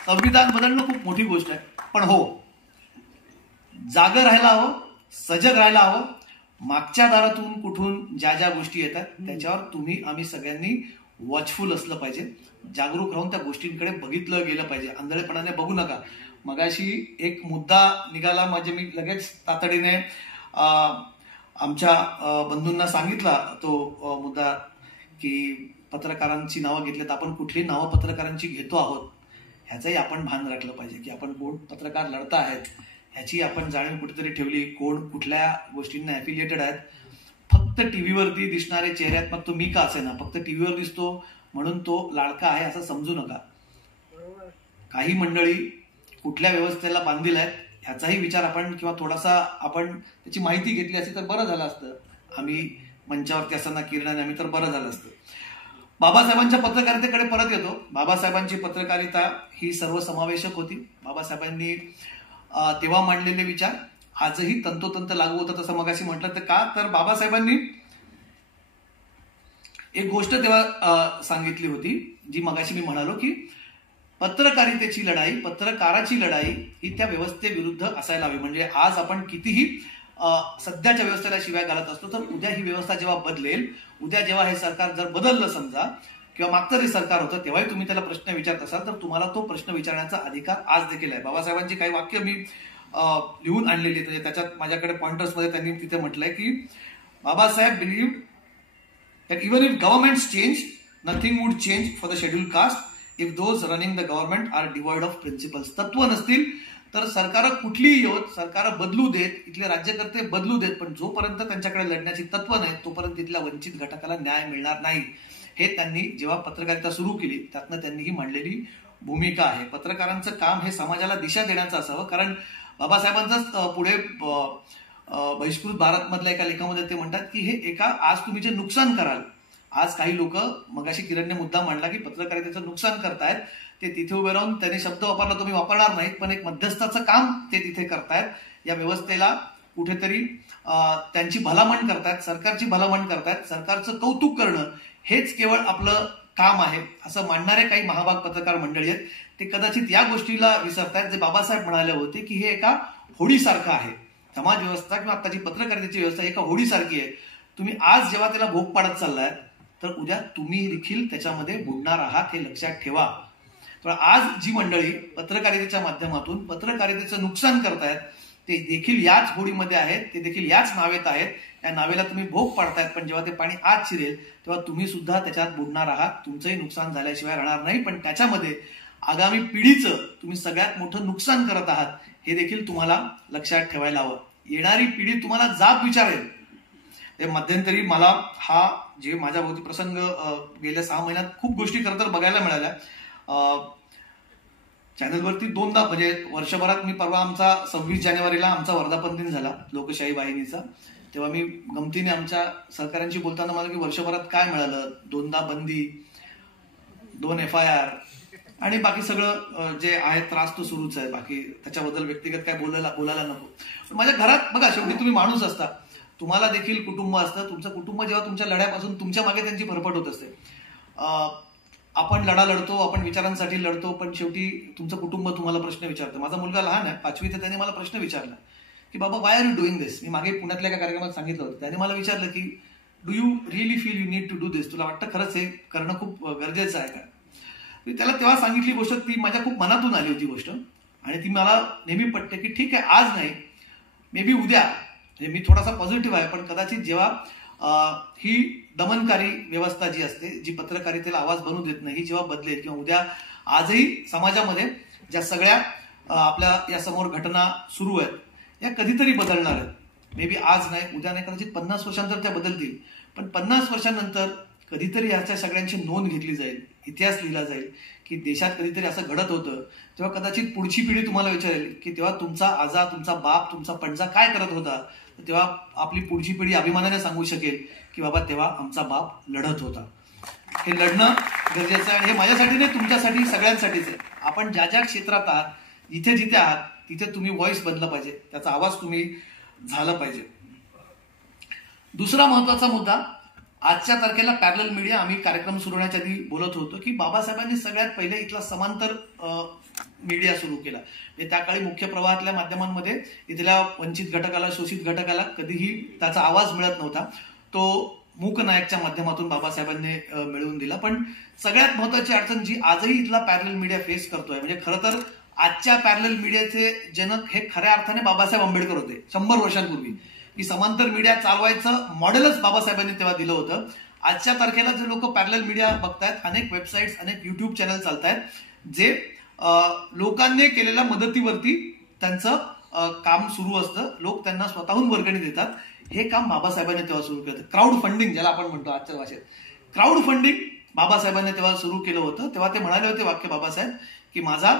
संविधान बदलणं खूप मोठी गोष्ट आहे, पण हो जागं राहायला हवं, सजग राहायला हवं. मागच्या दारातून कुठून ज्या ज्या गोष्टी येतात त्याच्यावर तुम्ही आम्ही सगळ्यांनी वॉचफुल असलं पाहिजे, जागरूक राहून त्या गोष्टींकडे बघितलं गेलं पाहिजे, आंधळेपणाने बघू नका. मगाशी एक मुद्दा निघाला, म्हणजे मी लगेच तातडीने आमच्या बंधूंना सांगितला तो मुद्दा की पत्रकारांची नावं घेतलीत. आपण कुठली नावं पत्रकारांची घेतो आहोत ह्याचंही आपण भान राखलं पाहिजे की आपण कोण पत्रकार लढता आहेत ह्याची आपण जाणीव कुठेतरी ठेवली, कोण कुठल्या गोष्टींना ऍफिलिएटेड आहेत. फक्त टीव्हीवरती दिसणारे चेहऱ्यात मग तो मी का असे ना, फक्त टीव्हीवर दिसतो म्हणून तो लाडका आहे असं समजू नका. काही मंडळी कुठल्या व्यवस्थेला बांधील आहेत ह्याचाही विचार आपण किंवा थोडासा आपण त्याची माहिती घेतली असती तर बरं झालं असतं. आम्ही मंचावरती असताना किरणाने आम्ही तर बरं झालं असतं. बाबासाहेबांच्या पत्रकारितेकडे परत येतो. बाबासाहेबांची पत्रकारिता ही सर्वसमावेशक होती. बाबासाहेबांनी तेव्हा मांडलेले विचार आजही तंतोतंत लागू होतात असं मगाशी म्हटलं. तर का तर बाबासाहेबांनी एक गोष्ट तेव्हा सांगितली होती जी मगाशी मी म्हणालो की पत्रकारितेची लढाई, पत्रकाराची लढाई ही त्या व्यवस्थेविरुद्ध असायला हवी. म्हणजे आज आपण कितीही सध्याच्या व्यवस्थेला शिवाय घालत असतो तर उद्या ही व्यवस्था जेव्हा बदलेल, उद्या जेव्हा हे सरकार जर बदललं समजा किंवा मागचं जे सरकार होतं तेव्हाही तुम्ही त्याला प्रश्न विचारत असाल तर तुम्हाला तो प्रश्न विचारण्याचा अधिकार आज देखील आहे. बाबासाहेबांची काही वाक्य मी लिहून आणलेली आहेत, म्हणजे त्याच्यात माझ्याकडे पॉइंटर्समध्ये त्यांनी तिथे म्हटलंय की Babasaheb believe that even if governments change, nothing would change for the scheduled caste if those running the government are devoid of principles. तत्व नसतील तर सरकार कुठलीही येऊत, सरकार बदलू देत, इथले राज्यकर्ते बदलू देत, पण जोपर्यंत त्यांच्याकडे लढण्याची तत्व नाही तोपर्यंत तिथल्या वंचित घटकाला न्याय मिळणार नाही. हे त्यांनी जेव्हा पत्रकारिता सुरू केली त्यातनं त्यांनी ही मांडलेली भूमिका आहे. पत्रकारांचं काम हे समाजाला दिशा देण्याचं असावं. कारण बाबासाहेबांचाच पुढे बहिष्कृत भारत मधल्या एका लेखामध्ये ते म्हणतात की हे आज तुम्ही जे नुकसान कराल, आज काही लोक मगाशी किरणने मुद्दा मांडला की पत्रकारितेचं नुकसान करतायत, ते तिथे उभे राहून त्याने शब्द वापरला तुम्ही वापरणार नाहीत पण एक मध्यस्थाचं काम ते तिथे करतायत. या व्यवस्थेला कुठेतरी त्यांची भलामण करतायत, सरकारची भलामण करतायत. सरकारचं कौतुक करणं हेच केवळ आपलं काम आहे असं मांडणारे काही महाभाग पत्रकार मंडळी आहेत. ते कदाचित या गोष्टीला विसरतायत जे बाबासाहेब म्हणाले होते की हे एका होडीसारखं आहे. समाज व्यवस्था किंवा आताची पत्रकारितेची व्यवस्था एका होडीसारखी आहे. तुम्ही आज जेव्हा त्याला भोग पाडत चाललाय तर उद्या तुम्ही देखील त्याच्यामध्ये बुडणार आहात, हे लक्षात ठेवा. तर आज जी मंडळी पत्रकारितेच्या माध्यमातून पत्रकारितेचं नुकसान करतायत ते देखील याच होडीमध्ये आहेत, ते देखील याच नावेत आहेत. त्या नावेला तुम्ही भोग पाडतायत पण जेव्हा ते पाणी आत शिरेल तेव्हा तुम्ही सुद्धा त्याच्यात बुडणार आहात. तुमचंही नुकसान झाल्याशिवाय राहणार नाही, पण त्याच्यामध्ये आगामी पिढीचं तुम्ही सगळ्यात मोठं नुकसान करत आहात हे देखील तुम्हाला लक्षात ठेवायला हवं. येणारी पिढी तुम्हाला जाब विचारेल. मध्यंतरी मला हा जे माझ्या भोवती प्रसंग गेल्या 6 महिन्यात खूप गोष्टी खरं तर बघायला मिळाल्या. चॅनलवरती 2दा म्हणजे वर्षभरात मी परवा आमचा 26 जानेवारीला आमचा वर्धापन दिन झाला लोकशाही वाहिनीचा. तेव्हा मी गमतीने आमच्या सहकाऱ्यांशी बोलताना मला की वर्षभरात काय मिळालं, 2दा बंदी, 2 FIR आणि बाकी सगळं जे आहे त्रास तो सुरूच आहे. बाकी त्याच्याबद्दल व्यक्तिगत काय बोलायला नको. पण माझ्या घरात बघा, शेवटी तुम्ही माणूस असता, तुम्हाला देखील कुटुंब असतं. तुमचं कुटुंब जेव्हा तुमच्या लढ्यापासून तुमच्या मागे त्यांची फरफट होत असते. आपण लढा लढतो, आपण विचारांसाठी लढतो, पण शेवटी तुमचं कुटुंब तुम्हाला प्रश्न विचारतं. माझा मुलगा लहान आहे, 5वीत, त्याने मला प्रश्न विचारला की बाबा वाय आर यू डुईंग दिस. मी मागे पुण्यातल्या एका कार्यक्रमात सांगितलं होतं. त्याने मला विचारलं की do you really feel you need to do this. तुला वाटतं खरंच हे करणं खूप गरजेचं आहे का. मी त्याला तेव्हा सांगितली गोष्ट, ती माझ्या खूप मनातून आली होती गोष्ट, आणि ती मला नेहमी पटते की ठीक आहे, आज नाही, मे बी उद्या, म्हणजे मी थोडासा पॉझिटिव्ह आहे, पण कदाचित जेव्हा ही दमनकारी व्यवस्था जी असते, जी पत्रकारितेला आवाज बनू देत नाही, ही जेव्हा बदलेल, किंवा उद्या आजही समाजामध्ये ज्या सगळ्या आपल्या या समोर घटना सुरू आहेत, या कधीतरी बदलणार आहेत. मे बी आज नाही, उद्या नाही, कदाचित 50 वर्षांनंतर त्या बदलतील. पण 50 वर्षांनंतर कधीतरी ह्याच्या सगळ्यांची नोंद घेतली जाईल, इतिहास लिहिला जाईल की देशात कधीतरी असं घडत होतं. तेव्हा कदाचित पुढची पिढी तुम्हाला विचारेल की तेव्हा तुमचा आजा, तुमचा बाप, तुमचा पणजा काय करत होता. तेव्हा आपली पुढची पिढी अभिमानाने सांगू शकेल की बाबा तेव्हा आमचा बाप लढत होता. हे लढणं गरजेचं आहे, आणि हे माझ्यासाठी नाही, तुमच्यासाठी, सगळ्यांसाठीच आहे. आपण ज्या ज्या क्षेत्रात आहात, जिथे जिथे आहात, तिथे तुम्ही व्हॉइस बनलं पाहिजे, त्याचा आवाज तुम्ही झाला पाहिजे. दुसरा महत्वाचा मुद्दा, आजच्या तारखेला पॅरलल मीडिया, आम्ही कार्यक्रम सुरू होण्याच्या आधी बोलत होतो की बाबासाहेबांनी सगळ्यात पहिले इथला समांतर मीडिया सुरू केला. त्या काळी मुख्य प्रवाहातल्या माध्यमांमध्ये इथल्या वंचित घटकाला, शोषित घटकाला कधीही त्याचा आवाज मिळत नव्हता. तो मूक नायकच्या माध्यमातून बाबासाहेबांनी मिळवून दिला. पण सगळ्यात महत्वाची अडचण जी आजही इथला पॅरलल मीडिया फेस करतोय, म्हणजे खरं तर आजच्या पॅरलल मीडियाचे जनक हे खऱ्या अर्थाने बाबासाहेब आंबेडकर होते 100 वर्षांपूर्वी. की समांतर मीडिया चालवायचं मॉडेलच बाबासाहेबांनी तेव्हा दिलं होतं. आजच्या तारखेला जे लोक पॅरलल मीडिया बघतायत, अनेक वेबसाईट्स, अनेक युट्यूब चॅनल चालतायत, जे लोकांनी केलेल्या मदतीवरती त्यांचं काम सुरू असतं. लोक त्यांना स्वतःहून वर्गणी देतात. हे काम बाबासाहेबांनी तेव्हा सुरू केलं होतं. क्राऊड फंडिंग ज्याला आपण म्हणतो आजच्या भाषेत, क्राऊड फंडिंग बाबासाहेबांनी तेव्हा सुरू केलं होतं. तेव्हा ते म्हणाले होते वाक्य बाबासाहेब की माझा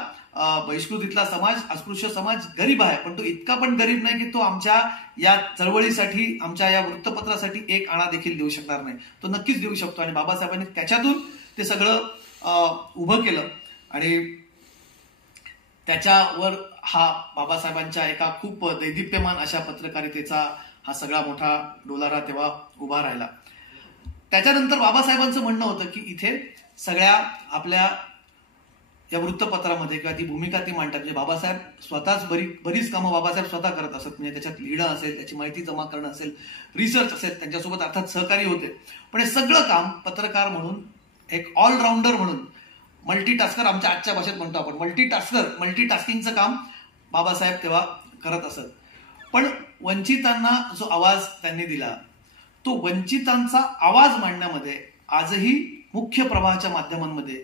बहिष्कृत इथला समाज, अस्पृश्य समाज गरीब आहे, पण तो इतका पण गरीब नाही की तो आमच्या या चळवळीसाठी, आमच्या या वृत्तपत्रासाठी एक आणा देखील देऊ शकणार नाही. तो नक्कीच देऊ शकतो. आणि बाबासाहेबांनी त्याच्यातून ते सगळं उभं केलं, आणि त्याच्यावर हा बाबासाहेबांच्या एका खूप दैदिप्यमान अशा पत्रकारितेचा हा सगळा मोठा डोलारा तेव्हा उभा राहिला. त्याच्यानंतर बाबासाहेबांचं म्हणणं होतं की इथे सगळ्या आपल्या या वृत्तपत्रामध्ये किंवा ती भूमिका ती मांडतात, म्हणजे बाबासाहेब स्वतःच बरीच कामं बाबासाहेब स्वतः करत असत. म्हणजे त्याच्यात लिहिणं असेल, त्याची माहिती जमा करणं असेल, रिसर्च असेल, त्यांच्यासोबत अर्थात सहकारी होते. पण हे सगळं काम पत्रकार म्हणून, एक ऑलराऊंडर म्हणून, मल्टीटास्कर आमच्या आजच्या भाषेत म्हणतो आपण, मल्टीटास्किंगचं काम बाबासाहेब तेव्हा करत असत. पण वंचितांना जो आवाज त्यांनी दिला, तो वंचितांचा आवाज मांडण्यामध्ये आजही मुख्य प्रवाहाच्या माध्यमांमध्ये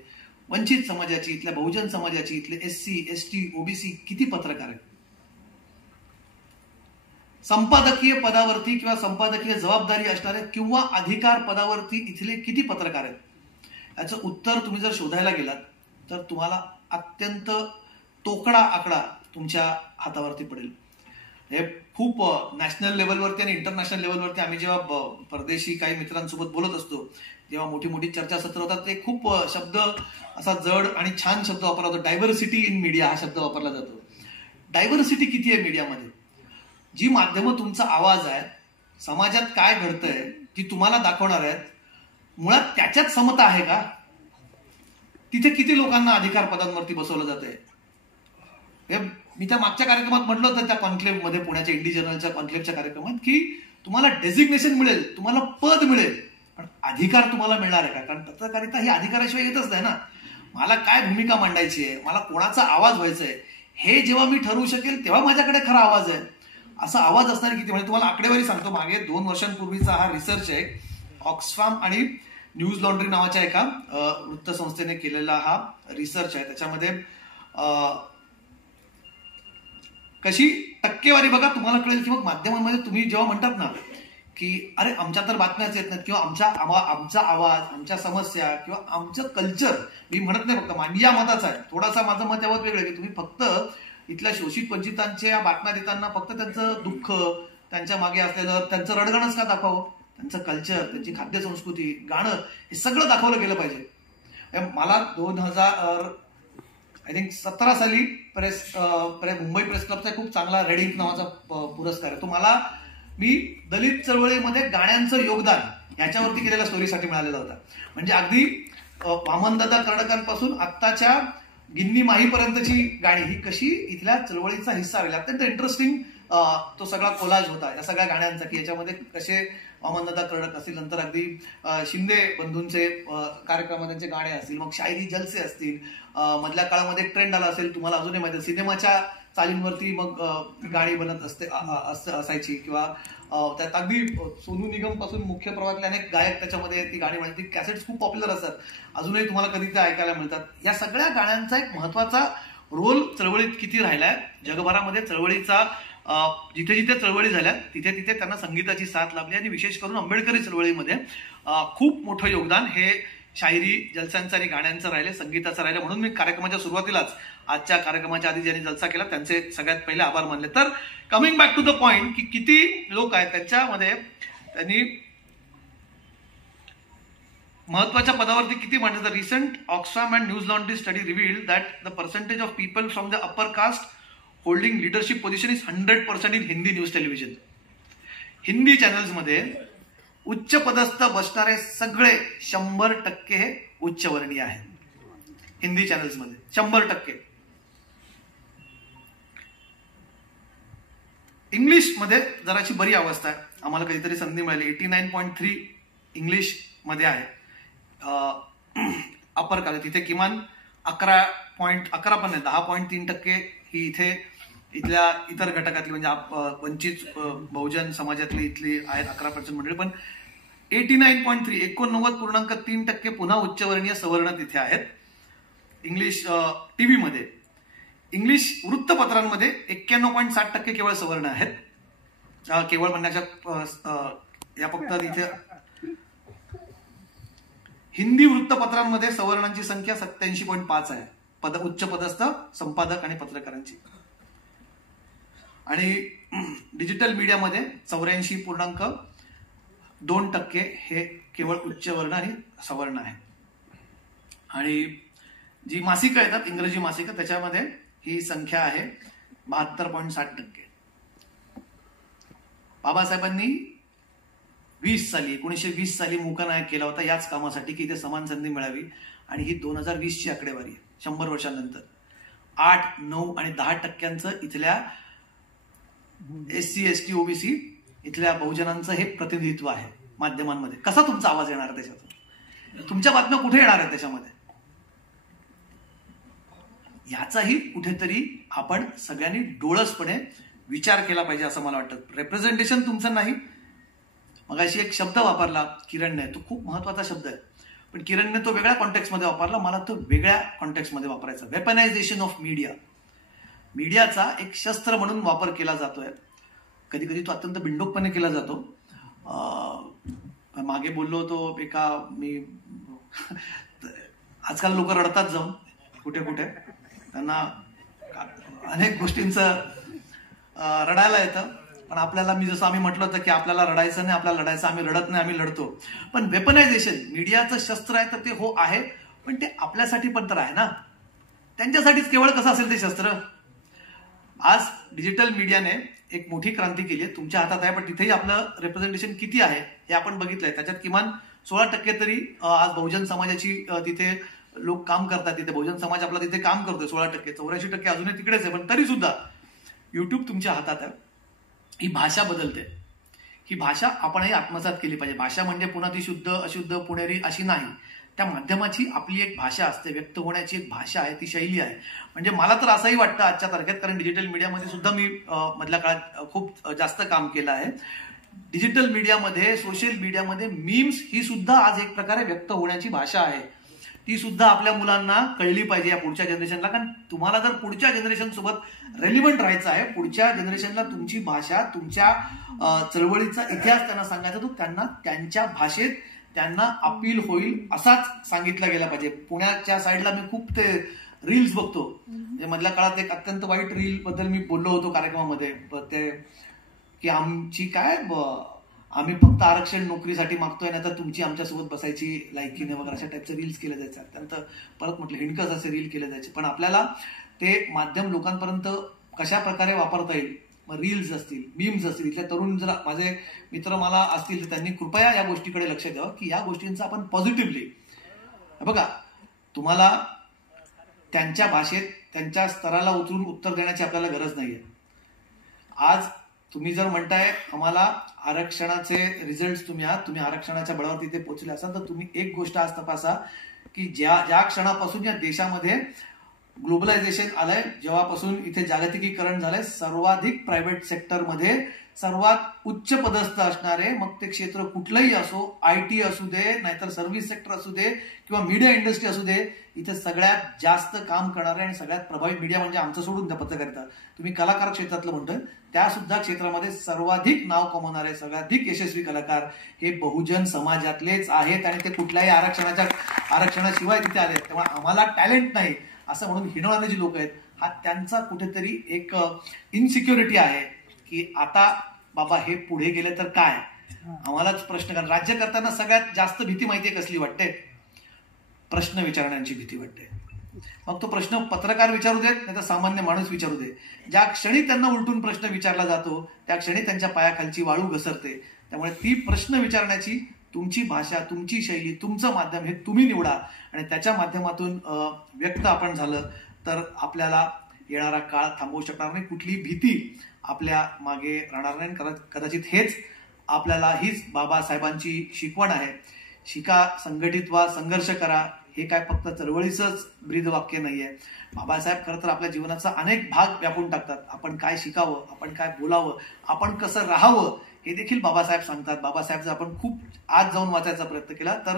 वंचित समाजाची, इथल्या बहुजन समाजाची, इथले SC, ST, OBC किती पत्रकार आहेत. संपादकीय पदावरती किंवा संपादकीय जबाबदारी असणारे किंवा अधिकार पदावरती इथले किती पत्रकार आहेत. याचं उत्तर तुम्ही जर शोधायला गेलात तर तुम्हाला अत्यंत तोकडा आकडा तुमच्या हातावरती पडेल. हे खूप नॅशनल लेवलवरती आणि इंटरनॅशनल लेवलवरती आम्ही जेव्हा परदेशी काही मित्रांसोबत बोलत असतो, जेव्हा मोठी मोठी चर्चासत्र होतात, ते खूप शब्द असा जड आणि छान शब्द वापरला जातो. डायव्हर्सिटी इन मीडिया हा शब्द वापरला जातो. डायव्हर्सिटी किती आहे मीडियामध्ये. जी माध्यमं तुमचा आवाज आहे, समाजात काय घडतंय, जी तुम्हाला दाखवणार आहेत, मुळात त्याच्यात समता आहे का. तिथे किती लोकांना अधिकार पदांवरती बसवलं जातंय. हे मी त्या मागच्या कार्यक्रमात म्हटलं होतं, त्या कॉन्क्लेव्ह मध्ये, पुण्याच्या इंडी जर्नलच्या कॉन्क्लेव्हच्या कार्यक्रमात, की तुम्हाला डेझिग्नेशन मिळेल, तुम्हाला पद मिळेल, पण अधिकार तुम्हाला मिळणार आहे का. कारण पत्रकारिता ही अधिकाराशिवाय येतच नाही ना. मला काय भूमिका मांडायची आहे, मला कोणाचा आवाज व्हायचा आहे, हे जेव्हा मी ठरवू शकेल तेव्हा माझ्याकडे खरा आवाज आहे. असा आवाज असणार किती. म्हणजे तुम्हाला आकडेवारी सांगतो, मागे 2 वर्षांपूर्वीचा हा रिसर्च आहे. ऑक्सफाम आणि न्यूज लॉन्ड्री नावाच्या एका वृत्तसंस्थेने केलेला हा रिसर्च आहे. त्याच्यामध्ये कशी टक्केवारी बघा, तुम्हाला कळेल की मग माध्यमांमध्ये तुम्ही जेव्हा म्हणतात ना की अरे आमच्या तर बातम्याच येत नाहीत, किंवा आमचा आवाज, आमच्या समस्या किंवा आमचं कल्चर, मी म्हणत नाही फक्त या मताचा आहे, थोडासा माझं मत यावं वेगळं, की तुम्ही फक्त इथल्या शोषित वंचितांच्या बातम्या देताना फक्त त्यांचं दुःख, त्यांच्या मागे असलेलं त्यांचं रडगणच का दाखवावं. त्यांचं कल्चर, त्यांची खाद्य संस्कृती, गाणं, हे सगळं दाखवलं गेलं पाहिजे. मला आय थिंक 17 साली मुंबई प्रेस क्लबचा खूप चांगला रेडिंग नावाचा पुरस्कार आहे. तो मला मी दलित चळवळीमध्ये गाण्यांचं योगदान याच्यावरती केलेल्या स्टोरीसाठी मिळालेला होता. म्हणजे अगदी वामनदादा कर्डकांपासून आत्ताच्या गिन्नी माहीपर्यंतची गाणी ही कशी इथल्या चळवळीचा हिस्सा राहिली. अत्यंत इंटरेस्टिंग तो सगळा कोलाज होता या सगळ्या गाण्यांचा, की याच्यामध्ये कसे वामनदादा कर्डक असतील, नंतर अगदी शिंदे बंधूंचे कार्यक्रमाचे गाणे असतील, मग शायरी जलसे असतील, मधल्या काळामध्ये ट्रेंड आला असेल तुम्हाला अजूनही माहिती, सिनेमाच्या चालींवरती मग गाणी बनत असायची, किंवा त्यात अगदी सोनू निगम पासून मुख्य प्रवाहातले अनेक गायक त्याच्यामध्ये ती गाणी म्हणतात. ती कॅसेट्स खूप पॉप्युलर असतात, अजूनही तुम्हाला कधी ते ऐकायला मिळतात. या सगळ्या गाण्यांचा एक महत्वाचा रोल चळवळीत किती राहिलाय. जगभरामध्ये चळवळीचा जिथे जिथे चळवळी झाल्या तिथे तिथे त्यांना संगीताची साथ लाभली, आणि विशेष करून आंबेडकरी चळवळीमध्ये खूप मोठं योगदान हे शायरी जलसांचं आणि गाण्यांचं राहिले, संगीताचं राहिलं. म्हणून मी कार्यक्रमाच्या सुरुवातीलाच आजच्या कार्यक्रमाच्या आधी ज्यांनी जलसा केला त्यांचे सगळ्यात पहिले आभार मानले. तर coming back to the point, की किती लोक आहेत त्यांच्यामध्ये त्यांनी महत्वाच्या पदावरती किती मांडले. The recent Oxfam and Newslaundry study revealed that the percentage of people from the upper caste holding leadership position is 100% in Hindi news television. Hindi चॅनल्समध्ये उच्च पदस्थ बसणारे सगळे 100% हे उच्चवर्णीय आहेत हिंदी चॅनल्समध्ये, 100%. इंग्लिशमध्ये जराची बरी अवस्था आहे. आम्हाला कधीतरी संधी मिळाली. 89.3 इंग्लिश मध्ये आहे अपर कास्ट. तिथे किमान 11 पण नाही, 10.3% ही इथल्या इतर घटकातली म्हणजे वंचित बहुजन समाजातली इथली आहेत 11% मंडळी. पण 89.3 89.3% पुन्हा उच्चवर्णीय सवर्ण तिथे आहेत इंग्लिश टीव्हीमध्ये. इंग्लिश वृत्तपत्रांमध्ये 91.7% केवळ सवर्ण आहेत. केवळ म्हणण्याच्या या फक्त इथे हिंदी वृत्तपत्रांमध्ये सवर्णांची संख्या 87.5 आहे, उच्च पदस्थ संपादक आणि पत्रकारांची. आणि डिजिटल मीडियामध्ये 84.2% हे केवळ उच्चवर्ण आणि सवर्ण आहे. आणि जी मासिकं येतात इंग्रजी मासिकं त्याच्यामध्ये ही संख्या आहे 72.7%. बाबासाहेबांनी 1920 साली मूकनायक केला होता याच कामासाठी की इथे समान संधी मिळावी, आणि ही 2020ची आकडेवारी आहे. 100 वर्षांनंतर 8, 9 आणि 10% इथल्या SC, ST, OBC इथल्या बहुजनांचं हे प्रतिनिधित्व आहे माध्यमांमध्ये. कसा तुमचा आवाज येणार त्याच्यातून? तुमच्या बातम्या कुठे येणार आहे त्याच्यामध्ये? याचाही कुठेतरी आपण सगळ्यांनी डोळसपणे विचार केला पाहिजे असं मला वाटतं. रिप्रेझेंटेशन तुमचं नाही. मगाशी एक शब्द वापरला किरणने, तो खूप महत्वाचा शब्द आहे, पण किरणने तो वेगळ्या कॉन्टेक्स्टमध्ये वापरला, मला तो वेगळ्या कॉन्टेक्स्टमध्ये वापरायचा. वेपनायझेशन ऑफ मीडिया. मीडियाचा एक शस्त्र म्हणून वापर केला जातोय. कधी कधी तो अत्यंत बिंडोकपणे केला जातो. मागे बोललो होतो मी आजकाल लोक रडतात जाऊन कुठे कुठे, त्यांना अनेक गोष्टींचं रडायला येतं. पण आपल्याला जसं आम्ही म्हटलं होतं की आपल्याला रडायचं नाही, आपल्याला लढायचं, आम्ही लढत नाही, आम्ही लढतो. पण वेपनायझेशन मीडियाचं शस्त्र आहे तर ते हो आहे, पण ते आपल्यासाठी पण तर आहे ना. त्यांच्यासाठीच केवळ कसं असेल ते शस्त्र? आज डिजिटल मीडियाने एक मोठी क्रांती केली आहे, तुमच्या हातात आहे, पण तिथेही आपलं रिप्रेझेंटेशन किती आहे हे आपण बघितलंय. त्याच्यात किमान 16% तरी आज बहुजन समाजाची तिथे लोक काम करतात. तिथे बहुजन समाज आपला तिथे काम करतोय 16%. 84% अजूनही तिकडेच आहे, पण तरी सुद्धा युट्यूब तुमच्या हातात आहे. ही भाषा बदलते. ही भाषा आपणही आत्मसात केली पाहिजे. भाषा म्हणजे पुन्हा ती शुद्ध अशुद्ध पुणेरी अशी नाही. त्या माध्यमाची आपली एक भाषा असते, व्यक्त होण्याची एक भाषा आहे, ती शैली आहे. म्हणजे मला तर असंही वाटतं आजच्या तारखेत, कारण डिजिटल मीडियामध्ये सुद्धा मी मधल्या काळात खूप जास्त काम केलं आहे. डिजिटल मीडियामध्ये, सोशल मीडियामध्ये मीम्स ही सुद्धा आज एक प्रकारे व्यक्त होण्याची भाषा आहे. ती सुद्धा आपल्या मुलांना कळली पाहिजे या पुढच्या जनरेशनला. कारण तुम्हाला जर पुढच्या जनरेशन सोबत रेलिव्हंट राहायचं आहे, पुढच्या जनरेशनला तुमची भाषा, तुमच्या चळवळीचा इतिहास त्यांना सांगायचा, तो त्यांना त्यांच्या भाषेत त्यांना अपील होईल असाच सांगितला गेला पाहिजे. पुण्याच्या साईडला मी खूप ते रील्स बघतो. मधल्या काळात एक अत्यंत वाईट रील बद्दल मी बोललो होतो कार्यक्रमामध्ये, ते की आमची काय आम्ही फक्त आरक्षण नोकरीसाठी मागतोय, नाही तर तुमची आमच्यासोबत बसायची लायकी नाही वगैरे अशा टाईपचे रील्स केले जायचे. त्यानंतर परत म्हटलं हिणकस असे रील केले जायचे. पण आपल्याला ते माध्यम लोकांपर्यंत कशा प्रकारे वापरता येईल, मग रील्स असतील, मीम्स असतील, इथल्या तरुण जर माझे मित्र मला असतील तर त्यांनी कृपया या गोष्टीकडे लक्ष द्यावं की या गोष्टींचा आपण पॉझिटिव्हली बघा. तुम्हाला त्यांच्या भाषेत त्यांच्या स्तराला उतरून उत्तर देण्याची आपल्याला गरज नाहीये. आज तुम्ही जर म्हणताय आम्हाला आरक्षणाचे रिझल्ट तुम्ही आरक्षणाच्या बळावर तिथे पोहोचले असाल, तर तुम्ही एक गोष्ट आज तपासा की ज्या क्षणापासून या देशामध्ये ग्लोबलायझेशन आलंय, जेव्हापासून इथे जागतिकीकरण झालंय, सर्वाधिक प्रायव्हेट सेक्टरमध्ये सर्वात उच्च पदस्थ असणारे, मग ते क्षेत्र कुठलंही असो, IT असू दे, नाहीतर सर्व्हिस सेक्टर असू दे किंवा मीडिया इंडस्ट्री असू दे, इथे सगळ्यात जास्त काम करणारे आणि सगळ्यात प्रभावी मीडिया म्हणजे आमचं सोडून द्या पत्रकारिता, तुम्ही कलाकार क्षेत्रातलं म्हणतोय त्या सुद्धा क्षेत्रामध्ये सर्वाधिक नाव कमवणारे, सर्वाधिक यशस्वी कलाकार हे बहुजन समाजातलेच आहेत आणि ते कुठल्याही आरक्षणाशिवाय तिथे आले. तेव्हा आम्हाला टॅलेंट नाही असं म्हणून हिणवणारे जी लोक आहेत, हा त्यांचा कुठेतरी एक इनसिक्युरिटी आहे की आता बाबा हे पुढे गेले तर काय. आम्हालाच प्रश्न करा. राज्य करताना सगळ्यात जास्त भीती माहितीये कसली वाटते? प्रश्न विचारण्याची भीती वाटते. मग तो प्रश्न पत्रकार विचारू देत, नाही तर सामान्य माणूस विचारू दे, ज्या क्षणी त्यांना उलटून प्रश्न विचारला जातो त्या क्षणी त्यांच्या पायाखालची वाळू घसरते. त्यामुळे ती प्रश्न विचारण्याची तुमची भाषा, तुमची शैली, तुमचं माध्यम हे तुम्ही निवडा आणि त्याच्या माध्यमातून व्यक्त आपण झालं तर आपल्याला येणारा काळ थांबवू शकणार नाही. कुठलीही भीती आपल्या मागे राहणार नाही. कदाचित हेच आपल्याला हीच बाबासाहेबांची शिकवण आहे. शिका, संघटित व्हा, संघर्ष करा. हे काय फक्त चळवळीचंच ब्रीद वाक्य नाहीये. बाबासाहेब खरं तर आपल्या जीवनाचा अनेक भाग व्यापून टाकतात. आपण काय शिकावं, आपण काय बोलावं, आपण कसं राहावं हे देखील बाबासाहेब सांगतात. बाबासाहेब जर आपण खूप आत जाऊन वाचायचा प्रयत्न केला तर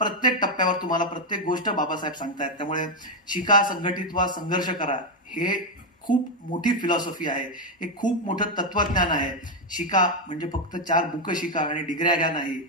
प्रत्येक टप्प्यावर तुम्हाला प्रत्येक गोष्ट बाबासाहेब सांगतायत. त्यामुळे शिका, संघटित व्हा, संघर्ष करा हे खूप मोठी फिलॉसॉफी आहे. हे खूप मोठं तत्वज्ञान आहे. शिका म्हणजे फक्त 4 बुकं शिका आणि डिग्र्या घ्या नाही.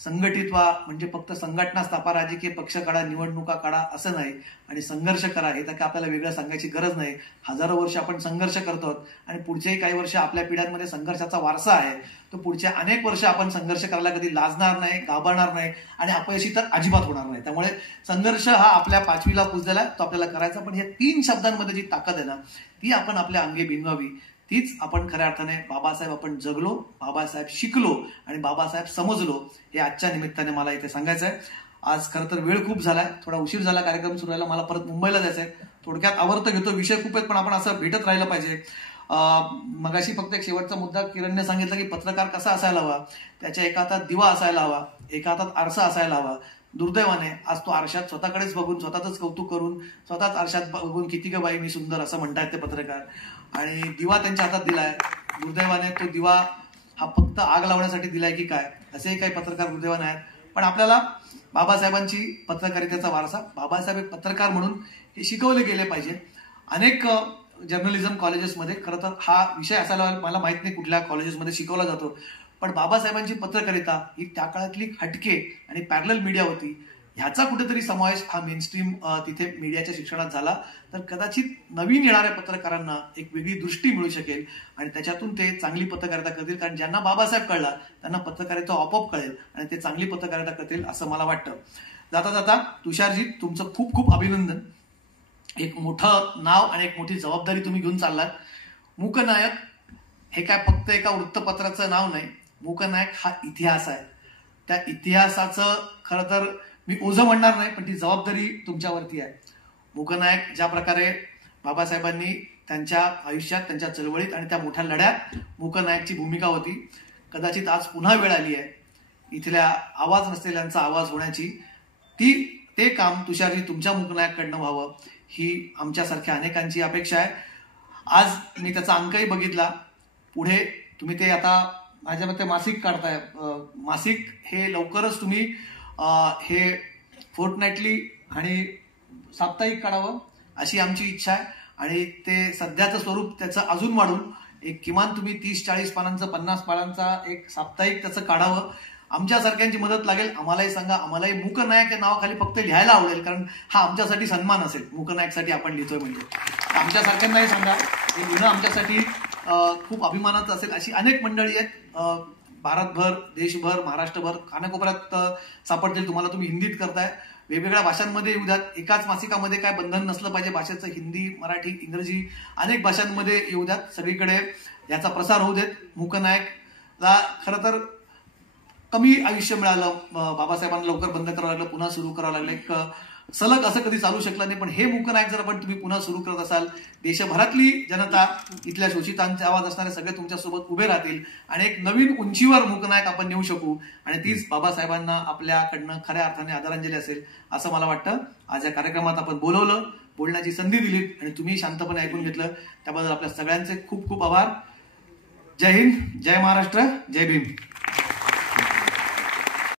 संघटित व्हा म्हणजे फक्त संघटना स्थापा, राजकीय पक्ष काढा, निवडणुका काढा असं नाही. आणि संघर्ष करा हे तर काय आपल्याला वेगळं सांगायची गरज नाही. हजारो वर्ष आपण संघर्ष करतो आणि पुढचेही काही वर्ष आपल्या पिढ्यांमध्ये संघर्षाचा वारसा आहे. तो पुढच्या अनेक वर्ष आपण संघर्ष करायला कधी लाजणार नाही, घाबरणार नाही आणि अपयशी तर अजिबात होणार नाही. त्यामुळे संघर्ष हा आपल्या 5वीला पुजलेला तो आपल्याला करायचा. पण या 3 शब्दांमध्ये जी ताकद आहे ना ती आपण आपल्या अंगी भिनवावी. तीच आपण खऱ्या अर्थाने बाबासाहेब आपण जगलो, बाबासाहेब शिकलो आणि बाबासाहेब समजलो हे आजच्या निमित्ताने मला इथे सांगायचं आहे. आज खरं तर वेळ खूप झालाय, थोडा उशीर झाला कार्यक्रम सुरू व्हायला. मला परत मुंबईला जायचंय. थोडक्यात आवर्त घेतो, विषय खूप आहेत पण आपण असं भेटत राहिलं पाहिजे. मगाशी फक्त एक शेवटचा मुद्दा किरणने सांगितला की पत्रकार कसा असायला हवा. त्याच्या एका हातात दिवा असायला हवा, एका हातात आरसा असायला हवा. दुर्दैवाने आज तो आरशात स्वतःकडेच बघून, स्वतःच कौतुक करून, स्वतःच आरशात बघून किती ग बाई मी सुंदर असं म्हणतायत ते पत्रकार, आणि दिवा त्यांच्या हातात दिलाय. दुर्दैवाने तो दिवा हा फक्त आग लावण्यासाठी दिलाय की काय असेही काही पत्रकार दुर्दैवाने आहेत. पण आपल्याला बाबासाहेबांची पत्रकारितेचा वारसा, बाबासाहेब एक पत्रकार म्हणून हे शिकवले गेले पाहिजे. अनेक जर्नलिझम कॉलेजेसमध्ये खरं तर हा विषय असायला मला माहित नाही कुठल्या कॉलेजेसमध्ये शिकवला जातो, पण बाबासाहेबांची पत्रकारिता ही त्या काळातली हटके आणि पॅरलल मीडिया होती. ह्याचा कुठेतरी समावेश हा मेनस्ट्रीम तिथे मीडियाच्या शिक्षणात झाला तर कदाचित नवीन येणाऱ्या पत्रकारांना एक वेगळी दृष्टी मिळू शकेल आणि त्याच्यातून ते चांगली पत्रकारिता करतील. कारण ज्यांना बाबासाहेब कळला त्यांना पत्रकारिता आपोआप कळेल आणि ते चांगली पत्रकारिता करतील असं मला वाटतं. जाता जाता तुषारजी तुमचं खूप खूप अभिनंदन. एक मोठं नाव आणि एक मोठी जबाबदारी तुम्ही घेऊन चाललात. मूकनायक हे काय फक्त एका वृत्तपत्राचं नाव नाही. मूकनायक हा इतिहास आहे. त्या इतिहासाचं खरं तर मी ओझं म्हणणार नाही पण ती जबाबदारी तुमच्यावरती आहे. मूकनायक ज्या प्रकारे बाबासाहेबांनी त्यांच्या आयुष्यात, त्यांच्या चळवळीत आणि त्या मोठ्या लढ्यात मूकनायकची भूमिका होती, कदाचित आज पुन्हा वेळ आली आहे इथल्या आवाज नसलेल्यांचा आवाज होण्याची. ते काम तुषारजी तुमच्या मूकनायककडनं व्हावं ही आमच्यासारख्या अनेकांची अपेक्षा आहे. आज मी त्याचा अंकही बघितला. पुढे तुम्ही ते आता माझ्या मते मासिक काढताय. मासिक हे लवकरच तुम्ही हे फोर्टनाईटली आणि साप्ताहिक काढावं अशी आमची इच्छा आहे. आणि ते सध्याचं स्वरूप त्याचं अजून वाढून एक किमान तुम्ही 30-40 पानांचं, 50 पानांचा एक साप्ताहिक त्याचं काढावं. आमच्यासारख्यांची मदत लागेल. आम्हालाही सांगा. आम्हालाही मूकनायक या नावाखाली फक्त लिहायला आवडेल कारण हा आमच्यासाठी सन्मान असेल. मूकनायकसाठी आपण लिहितोय म्हणजे आमच्यासारख्यांनाही सांगा. हे लिहिणं आमच्यासाठी खूप अभिमानाचं असेल. अशी अनेक मंडळी आहेत. भारतभर, देशभर, महाराष्ट्रभर कानाकोपऱ्यात सापडतील तुम्हाला. तुम्ही हिंदीत करताय, वेगवेगळ्या भाषांमध्ये येऊ द्यात. एकाच मासिकामध्ये काय बंधन नसलं पाहिजे भाषेचं. हिंदी, मराठी, इंग्रजी अनेक भाषांमध्ये येऊ द्यात. सगळीकडे याचा प्रसार होऊ देत. मूकनायकला खरं तर कमी आयुष्य मिळालं, बाबासाहेबांना लवकर बंद करावं लागलं, पुन्हा सुरू करावं लागलं. एक सलग असं कधी चालू शकलं नाही. पण हे मूकनायक जर आपण तुम्ही पुन्हा सुरू करत असाल, देशभरातली जनता, इथल्या शोषितांचे आवाज असणारे सगळे तुमच्यासोबत उभे राहतील आणि एक नवीन उंचीवर मूकनायक आपण नेऊ शकू. आणि तीच बाबासाहेबांना आपल्याकडनं खऱ्या अर्थाने आदरांजली असेल असं मला वाटतं. आज या कार्यक्रमात आपण बोलवलं, बोलण्याची संधी दिलीत आणि तुम्ही शांतपणे ऐकून घेतलं, त्याबद्दल आपल्या सगळ्यांचे खूप खूप आभार. जय हिंद, जय महाराष्ट्र, जय भीम.